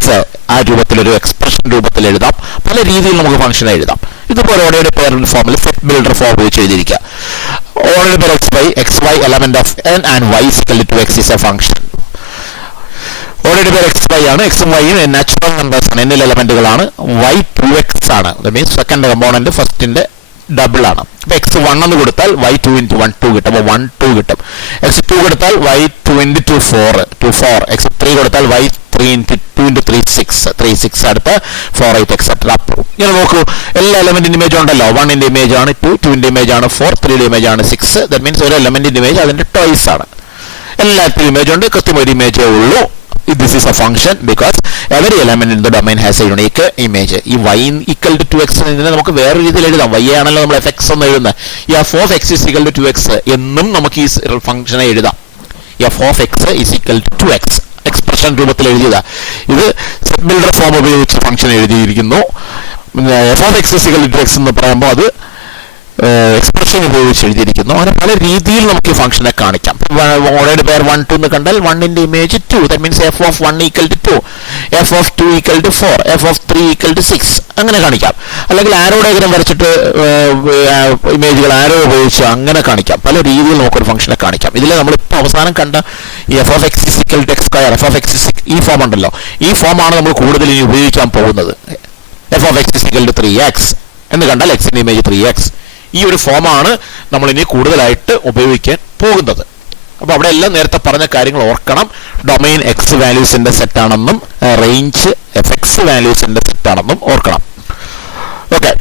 ആ രൂപത്തിലൊരു എക്സ്പ്രഷൻ രൂപത്തിൽ എഴുതാം. പല രീതിയിൽ നമുക്ക് ഫംഗ്ഷൻ എഴുതാം. ഇതുപോലെ ordered pair ഫോമിൽ സെറ്റ് ബിൽഡർ ഫോം ഉപയോഗിച്ച് എഴുതിയിരിക്കുക. ordered pair xy element of n and y is equal to 2x is a function. ordered pair xy ആണ്. എക്സും വൈയും നാച്ചുറൽ നമ്പേഴ്സ് ആണ്, എന്നിൽ എലമെന്റുകളാണ്. y 2x ആണ്. ദാറ്റ് മീൻസ് സെക്കൻഡ് കമ്പോണന്റ് ഫസ്റ്റിന്റെ double ആണ്. അപ്പൊ x1 എന്ന് കൊടുത്താൽ y2 × 1 2 കിട്ടും. അപ്പോൾ 1 2 കിട്ടും. x2 കൊടുത്താൽ y2 × 2 4 4. x3 കൊടുത്താൽ y3 × 2 × 3 6 3 6 അടുത്ത് 4 8 എക്സെട്ര. ഇങ്ങനെ നോക്കൂ, എല്ലാ എലമെന്റിന്റെ ഇമേജ് ഉണ്ടല്ലോ. 1ന്റെ ഇമേജ് ആണ് 2, 2ന്റെ ഇമേജ് ആണ് 4, 3യുടെ ഇമേജ് ആണ് 6. ദാറ്റ് മീൻസ് ഒരു എലമെന്റിന്റെ ഇമേജ് അതിന്റെ ടോയ്സ് ആണ്. എല്ലാത്തിനും ഇമേജ് ഉണ്ട്, കൃത്യം ഒരു ഇമേജേ ഉള്ളൂ. This is a function because every element in the domain has a unique image. ഈ y = 2x ഇതിനെ നമുക്ക് വേറെ രീതിയിൽ എഴുതാം. y ആണല്ലോ നമ്മൾ f(x) എന്ന് എഴുതുന്നത്. ഈ f of x = 2x എന്നും നമുക്ക് ഈ ഫംഗ്ഷനെ എഴുതാം. f of x = 2x expression രൂപത്തിൽ എഴുതിയതാ. ഇത് സെറ്റ് ബിൽഡർ ഫോം ഉപയോഗിച്ച് ഫംഗ്ഷൻ എഴുതിയിരിക്കുന്നു. f of x = 2x എന്ന് പറയുമ്പോൾ അത് എക്സ്പ്രഷൻ ഉപയോഗിച്ച് എഴുതിയിരിക്കുന്നു. അങ്ങനെ പല രീതിയിൽ നമുക്ക് ഈ ഫംഗ്ഷനെ കാണിക്കാം. ഓൾറെഡി പേർ 1 2 എന്ന് കണ്ടാൽ 1ന്റെ image 2. That means f of 1 = 2, f of 2 = 4, f of 3 = 6 അങ്ങനെ കാണിക്കാം. അല്ലെങ്കിൽ ആരോ ഡയഗ്രം വരച്ചിട്ട് ഇമേജുകൾ ആരോ ഉപയോഗിച്ച് അങ്ങനെ കാണിക്കാം. പല രീതിയിൽ നമുക്കൊരു ഫംഗ്ഷനെ കാണിക്കാം. ഇതിൽ നമ്മളിപ്പോൾ അവസാനം കണ്ട ഈ f of x = x square, f of x ഈ ഫോം ഉണ്ടല്ലോ, ഈ ഫോമാണ് നമ്മൾ കൂടുതൽ ഇനി ഉപയോഗിക്കാൻ പോകുന്നത്. f of x = 3x എന്ന് കണ്ടാൽ എക്സിന്റെ ഇമേജ് 3x. ഈ ഒരു ഫോമാണ് നമ്മൾ ഇനി കൂടുതലായിട്ട് ഉപയോഗിക്കാൻ പോകുന്നത്. അപ്പോൾ അവിടെ എല്ലാം നേരത്തെ പറഞ്ഞ കാര്യങ്ങൾ ഓർക്കണം. ഡൊമൈൻ എക്സ് വാല്യൂസിന്റെ സെറ്റ് ആണെന്നും റേഞ്ച് f(x) വാല്യൂസിന്റെ സെറ്റ് ആണെന്നും ഓർക്കണം. ഓക്കെ,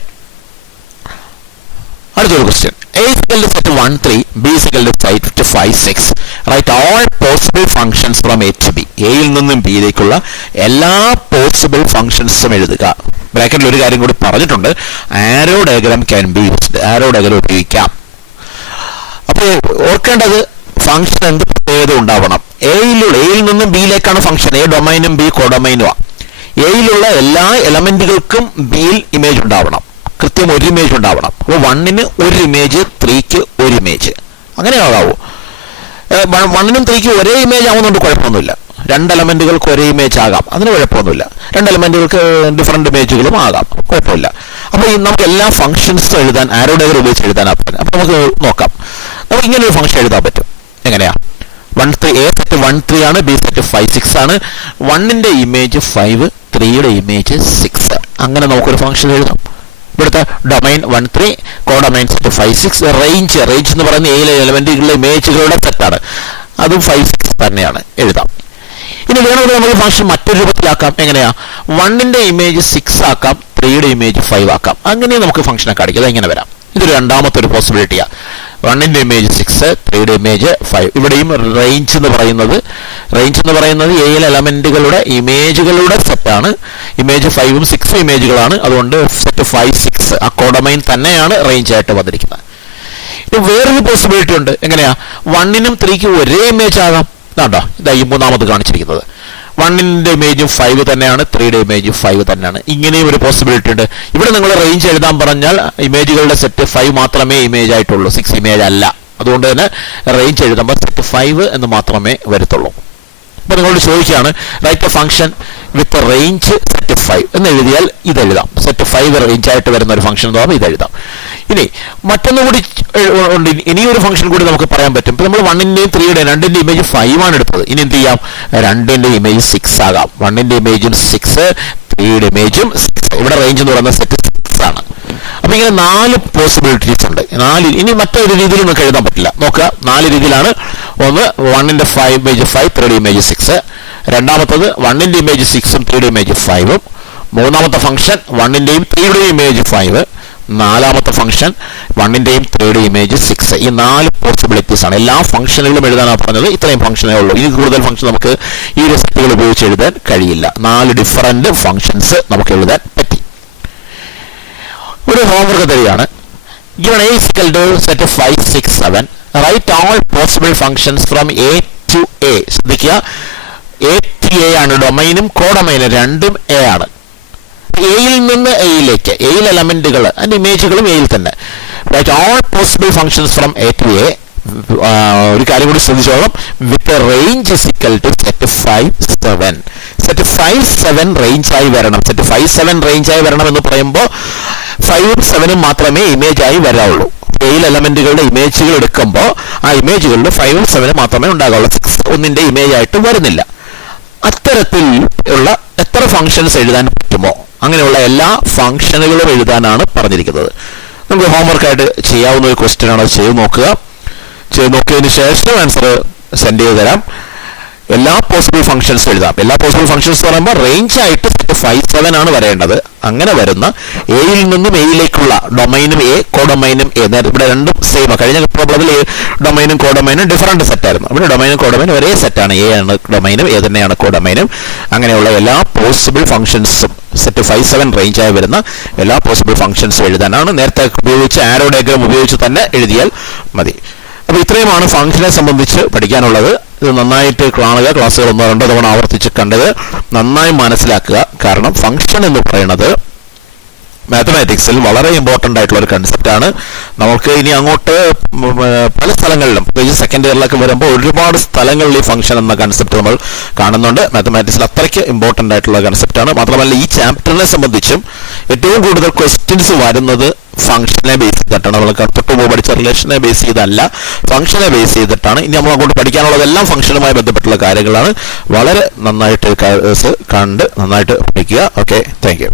അടുത്തൊരു question. A = set 1 3, B = 5 6. Right all possible functions from A to B. എയിൽ നിന്നും ബിയിലേക്കുള്ള എല്ലാ പോസിബിൾ ഫംഗ്ഷൻസും എഴുതുക. ബ്രാക്കറ്റിൽ ഒരു കാര്യം കൂടി പറഞ്ഞിട്ടുണ്ട്, arrow diagram can be used. Arrow diagram ഉപയോഗിക്കാം. അപ്പോൾ ഓർക്കേണ്ടത് ഫംഗ്ഷൻ എന്ത് പ്രത്യേകത ഉണ്ടാവണം. എയിൽ നിന്നും ബിയിലേക്കാണ് ഫംഗ്ഷൻ. എ ഡൊമൈനും ബി കോഡൊമൈനുമാണ്. എയിലുള്ള എല്ലാ എലമെന്റുകൾക്കും ബിയിൽ ഇമേജ് ഉണ്ടാവണം, കൃത്യം ഒരു ഇമേജ് ഉണ്ടാവണം. അപ്പോൾ 1ന് ഒരു ഇമേജ്, 3ക്ക് ഒരു ഇമേജ്, അങ്ങനെ ആകാവൂ. 1നും 3ക്കും ഒരേ ഇമേജ് ആവുന്നതുകൊണ്ട് കുഴപ്പമൊന്നുമില്ല. 2 എലമെന്റുകൾക്ക് ഒരേ ഇമേജ് ആകാം, അതിന് കുഴപ്പമൊന്നുമില്ല. 2 എലമെന്റുകൾക്ക് ഡിഫറെന്റ് ഇമേജുകളും ആകാം, കുഴപ്പമില്ല. അപ്പോൾ നമുക്ക് എല്ലാ ഫംഗ്ഷൻസും എഴുതാൻ ആരോ ഡയഗ്രം ഉപയോഗിച്ച് എഴുതാനാണ് പറ്റും. അപ്പോൾ നമുക്ക് നോക്കാം, നമുക്ക് ഇങ്ങനെ ഒരു ഫംഗ്ഷൻ എഴുതാൻ പറ്റും. എങ്ങനെയാ? 1 3 എ സെറ്റ് 1 3 ആണ്, ബി സെറ്റ് 5 6 ആണ്. 1ന്റെ ഇമേജ് 5, 3യുടെ ഇമേജ് 6. അങ്ങനെ നമുക്കൊരു ഫംഗ്ഷൻ എഴുതാം. ഇവിടുത്തെ ഡൊമൈൻ 1 3, കോഡൊമൈൻ സെറ്റ് 5 6. റേഞ്ച് എന്ന് പറയുന്ന എയിലെ എലമെന്റുകളുടെ ഇമേജുകളുടെ സെറ്റാണ്, അതും 5 6 തന്നെയാണ്. എഴുതാം. ഇനി വേണമെങ്കിൽ നമുക്ക് ഫംഗ്ഷൻ മറ്റൊരു രൂപത്തിലാക്കാം. എങ്ങനെയാ? 1ന്റെ ഇമേജ് 6 ആക്കാം, 3യുടെ ഇമേജ് 5 ആക്കാം. അങ്ങനെ നമുക്ക് ഫംഗ്ഷനെ കാണിക്കാം. ഇങ്ങനെ വരാം. ഇതൊരു രണ്ടാമത്തെ ഒരു പോസിബിലിറ്റിയാണ്. 1ന്റെ ഇമേജ് 6, 3യുടെ ഇമേജ് 5. ഇവിടെയും റേഞ്ച് എന്ന് പറയുന്നത് എയിലെ എലമെന്റുകളുടെ ഇമേജുകളുടെ സെറ്റാണ്. ഇമേജ് 5ഉം 6ഉം ഇമേജുകളാണ്. അതുകൊണ്ട് സെറ്റ് 5 6 ആ കോഡൊമൈൻ തന്നെയാണ് റേഞ്ച് ആയിട്ട് വന്നിരിക്കുന്നത്. ഇനി വേറൊരു പോസിബിലിറ്റി ഉണ്ട്. എങ്ങനെയാ? 1നും 3ക്കും ഒരേ ഇമേജ് ആകാം. ഇതാണ്ടോ, ഇതാ ഈ മൂന്നാമത് കാണിച്ചിരിക്കുന്നത്. 1ന്റെ ഇമേജും 5 തന്നെയാണ്, 3യുടെ ഇമേജും 5 തന്നെയാണ്. ഇങ്ങനെയും ഒരു പോസിബിലിറ്റി ഉണ്ട്. ഇവിടെ നിങ്ങൾ റേഞ്ച് എഴുതാൻ പറഞ്ഞാൽ ഇമേജുകളുടെ സെറ്റ് 5 മാത്രമേ ഇമേജ് ആയിട്ടുള്ളൂ, 6 ഇമേജ് അല്ല. അതുകൊണ്ട് തന്നെ റേഞ്ച് എഴുതുമ്പോൾ സെറ്റ് 5 എന്ന് മാത്രമേ വരത്തുള്ളൂ. അപ്പോൾ നിങ്ങളോട് ചോദിക്കുകയാണ്, write a function with range set 5 എന്ന് എഴുതിയാൽ ഇതെഴുതാം. സെറ്റ് 5 റേഞ്ച് ആയിട്ട് വരുന്ന ഒരു ഫംഗ്ഷൻ എന്ന് പറയുമ്പോൾ ഇതെഴുതാം. ഇനി മറ്റൊന്നുകൂടി ഉണ്ട്. ഇനിയൊരു ഫംഗ്ഷൻ കൂടി നമുക്ക് പറയാൻ പറ്റും. ഇപ്പം നമ്മൾ 1ന്റെയും 3യുടെയും 2ന്റെ ഇമേജ് 5 ആണ് എടുത്തത്. ഇനി എന്ത് ചെയ്യാം? 2ന്റെ ഇമേജ് 6 ആകാം. 1ന്റെ ഇമേജും 6, 3യുടെ ഇമേജും 6. ഇവിടെ റേഞ്ച് എന്ന് പറയുന്ന സെറ്റ് 6 ആണ്. അപ്പൊ ഇങ്ങനെ 4 പോസിബിലിറ്റീസ് ഉണ്ട്. ഇനി മറ്റൊരു രീതിയിൽ നമുക്ക് എഴുതാൻ പറ്റില്ല. നോക്കുക, 4 രീതിയിലാണ്. ഒന്ന് 1ന്റെ ഇമേജ് 5, 3യുടെ ഇമേജ് 6. രണ്ടാമത്തത് 1ന്റെ ഇമേജ് 6ഉം 3യുടെ ഇമേജ് 5ഉം. മൂന്നാമത്തെ ഫംഗ്ഷൻ 1ന്റെയും 3യുടെയും ഇമേജ് 5. നാലാമത്തെ ഫംഗ്ഷൻ 1ന്റെയും 3യുടെയും ഇമേജ് 6. ഈ 4 പോസിബിലിറ്റീസ് ആണ്. എല്ലാ ഫംഗ്ഷനുകളും എഴുതാനാണ് പറഞ്ഞത്. ഇത്രയും ഫംഗ്ഷനേ ഉള്ളൂ. ഇനി കൂടുതൽ ഫംഗ്ഷൻ നമുക്ക് ഈ സെറ്റുകൾ ഉപയോഗിച്ച് എഴുതാൻ കഴിയില്ല. 4 ഡിഫറൻറ്റ് ഫംഗ്ഷൻസ് നമുക്ക് എഴുതാൻ പറ്റി. ഒരു ഹോംവർക്ക് തരികയാണ്. Given A is equal to set 5 6 7, write all possible functions from A to A. ശ്രദ്ധിക്കുക, A to A ആണ്. ഡൊമൈനും കോഡൊമൈനും രണ്ടും A ആണ്. എയിൽ നിന്ന് എയിലേക്ക്, എയിൽ എലമെന്റുകൾ അതിന്റെ ഇമേജുകളും എയിൽ തന്നെ. Write all possible functions from A to A. ഒരു കാര്യം കൂടി ശ്രദ്ധിച്ചോളാം. With range is equal to set 5 7. Set 5 7 range ആയി വരണം. സെറ്റ് 5 7 റേഞ്ച് ആയി വരണം എന്ന് പറയുമ്പോൾ 5ഉം 7ഉം മാത്രമേ ഇമേജ് ആയി വരാവുള്ളൂ. എയിൽ എലമെന്റുകളുടെ ഇമേജുകൾ എടുക്കുമ്പോൾ ആ ഇമേജുകളിൽ 5ഉം 7ഉം മാത്രമേ ഉണ്ടാകാവുള്ളൂ. 6 ഒന്നിന്റെ ഇമേജ് ആയിട്ട് വരുന്നില്ല. അത്തരത്തിൽ ഉള്ള എത്ര ഫംഗ്ഷൻസ് എഴുതാൻ പറ്റുമോ അങ്ങനെയുള്ള എല്ലാ ഫംഗ്ഷനുകളും എഴുതാനാണ് പറഞ്ഞിരിക്കുന്നത്. നമുക്ക് ഹോംവർക്കായിട്ട് ചെയ്യാവുന്ന ഒരു ക്വസ്റ്റ്യൻ ആണ്. അത് ചെയ്ത് നോക്കുക. ചെയ്ത് നോക്കിയതിന് ശേഷം ആൻസർ സെൻഡ് ചെയ്ത് തരാം. എല്ലാ പോസിബിൾ ഫംഗ്ഷൻസും എഴുതാം. എല്ലാ പോസിബിൾ ഫംഗ്ഷൻസ് എന്ന് പറയുമ്പോൾ റേഞ്ച് ആയിട്ട് സെറ്റ് 5 7 ആണ് വരേണ്ടത്. അങ്ങനെ വരുന്ന എയിൽ നിന്നും എയിലേക്കുള്ള ഡൊമൈനും എ, കോഡൊമൈനും എ. ഇവിടെ രണ്ടും സെയിം. കഴിഞ്ഞ പ്രോബ്ലത്തിൽ ഡൊമൈനും കോഡൊമൈനും ഡിഫറൻറ്റ് സെറ്റായിരുന്നു. ഇവിടെ ഡൊമൈനും കോഡൊമൈനും ഒരേ സെറ്റാണ്. എ ആണ് ഡൊമൈനും, എ തന്നെയാണ് കോഡൊമൈനും. അങ്ങനെയുള്ള എല്ലാ പോസിബിൾ ഫംഗ്ഷൻസും സെറ്റ് 5 7 റേഞ്ച് ആയി വരുന്ന എല്ലാ പോസിബിൾ ഫംഗ്ഷൻസും എഴുതാനാണ്. നേരത്തെ ഉപയോഗിച്ച് ആരോ ഡയഗ്രം ഉപയോഗിച്ച് തന്നെ എഴുതിയാൽ മതി. അപ്പോൾ ഇത്രയുമാണ് ഫംഗ്ഷനെ സംബന്ധിച്ച് പഠിക്കാനുള്ളത്. ഇത് നന്നായിട്ട് കാണുക. ക്ലാസ്സുകൾ 1-2 തവണ ആവർത്തിച്ച് കണ്ടത് നന്നായി മനസ്സിലാക്കുക. കാരണം ഫംഗ്ഷൻ എന്ന് പറയുന്നത് മാത്തമാറ്റിക്സിൽ വളരെ ഇമ്പോർട്ടൻ്റ് ആയിട്ടുള്ള ഒരു കൺസെപ്റ്റാണ്. നമുക്ക് ഇനി അങ്ങോട്ട് പല സ്ഥലങ്ങളിലും, പ്രത്യേകിച്ച് സെക്കൻഡ് ഇയറിലൊക്കെ വരുമ്പോൾ ഒരുപാട് സ്ഥലങ്ങളിൽ ഈ ഫംഗ്ഷൻ എന്ന കൺസെപ്റ്റ് നമ്മൾ കാണുന്നുണ്ട്. മാത്തമാറ്റിക്സിൽ അത്രയ്ക്ക് ഇമ്പോർട്ടൻ്റ് ആയിട്ടുള്ള കൺസെപ്റ്റാണ്. മാത്രമല്ല ഈ ചാപ്റ്ററിനെ സംബന്ധിച്ചും ഏറ്റവും കൂടുതൽ ക്വസ്റ്റ്യൻസ് വരുന്നത് ഫംഗ്ഷനെ ബേസ് ചെയ്തിട്ടാണ്. നമ്മൾ തൊട്ടുമുമ്പ് പഠിച്ച റിലേഷനെ ബേസ് ചെയ്തല്ല, ഫംഗ്ഷനെ ബേസ് ചെയ്തിട്ടാണ്. ഇനി നമ്മൾ അങ്ങോട്ട് പഠിക്കാനുള്ളതെല്ലാം ഫംഗ്ഷനുമായി ബന്ധപ്പെട്ടുള്ള കാര്യങ്ങളാണ്. വളരെ നന്നായിട്ട് കണ്ട് നന്നായിട്ട് പഠിക്കുക. Okay, thank you.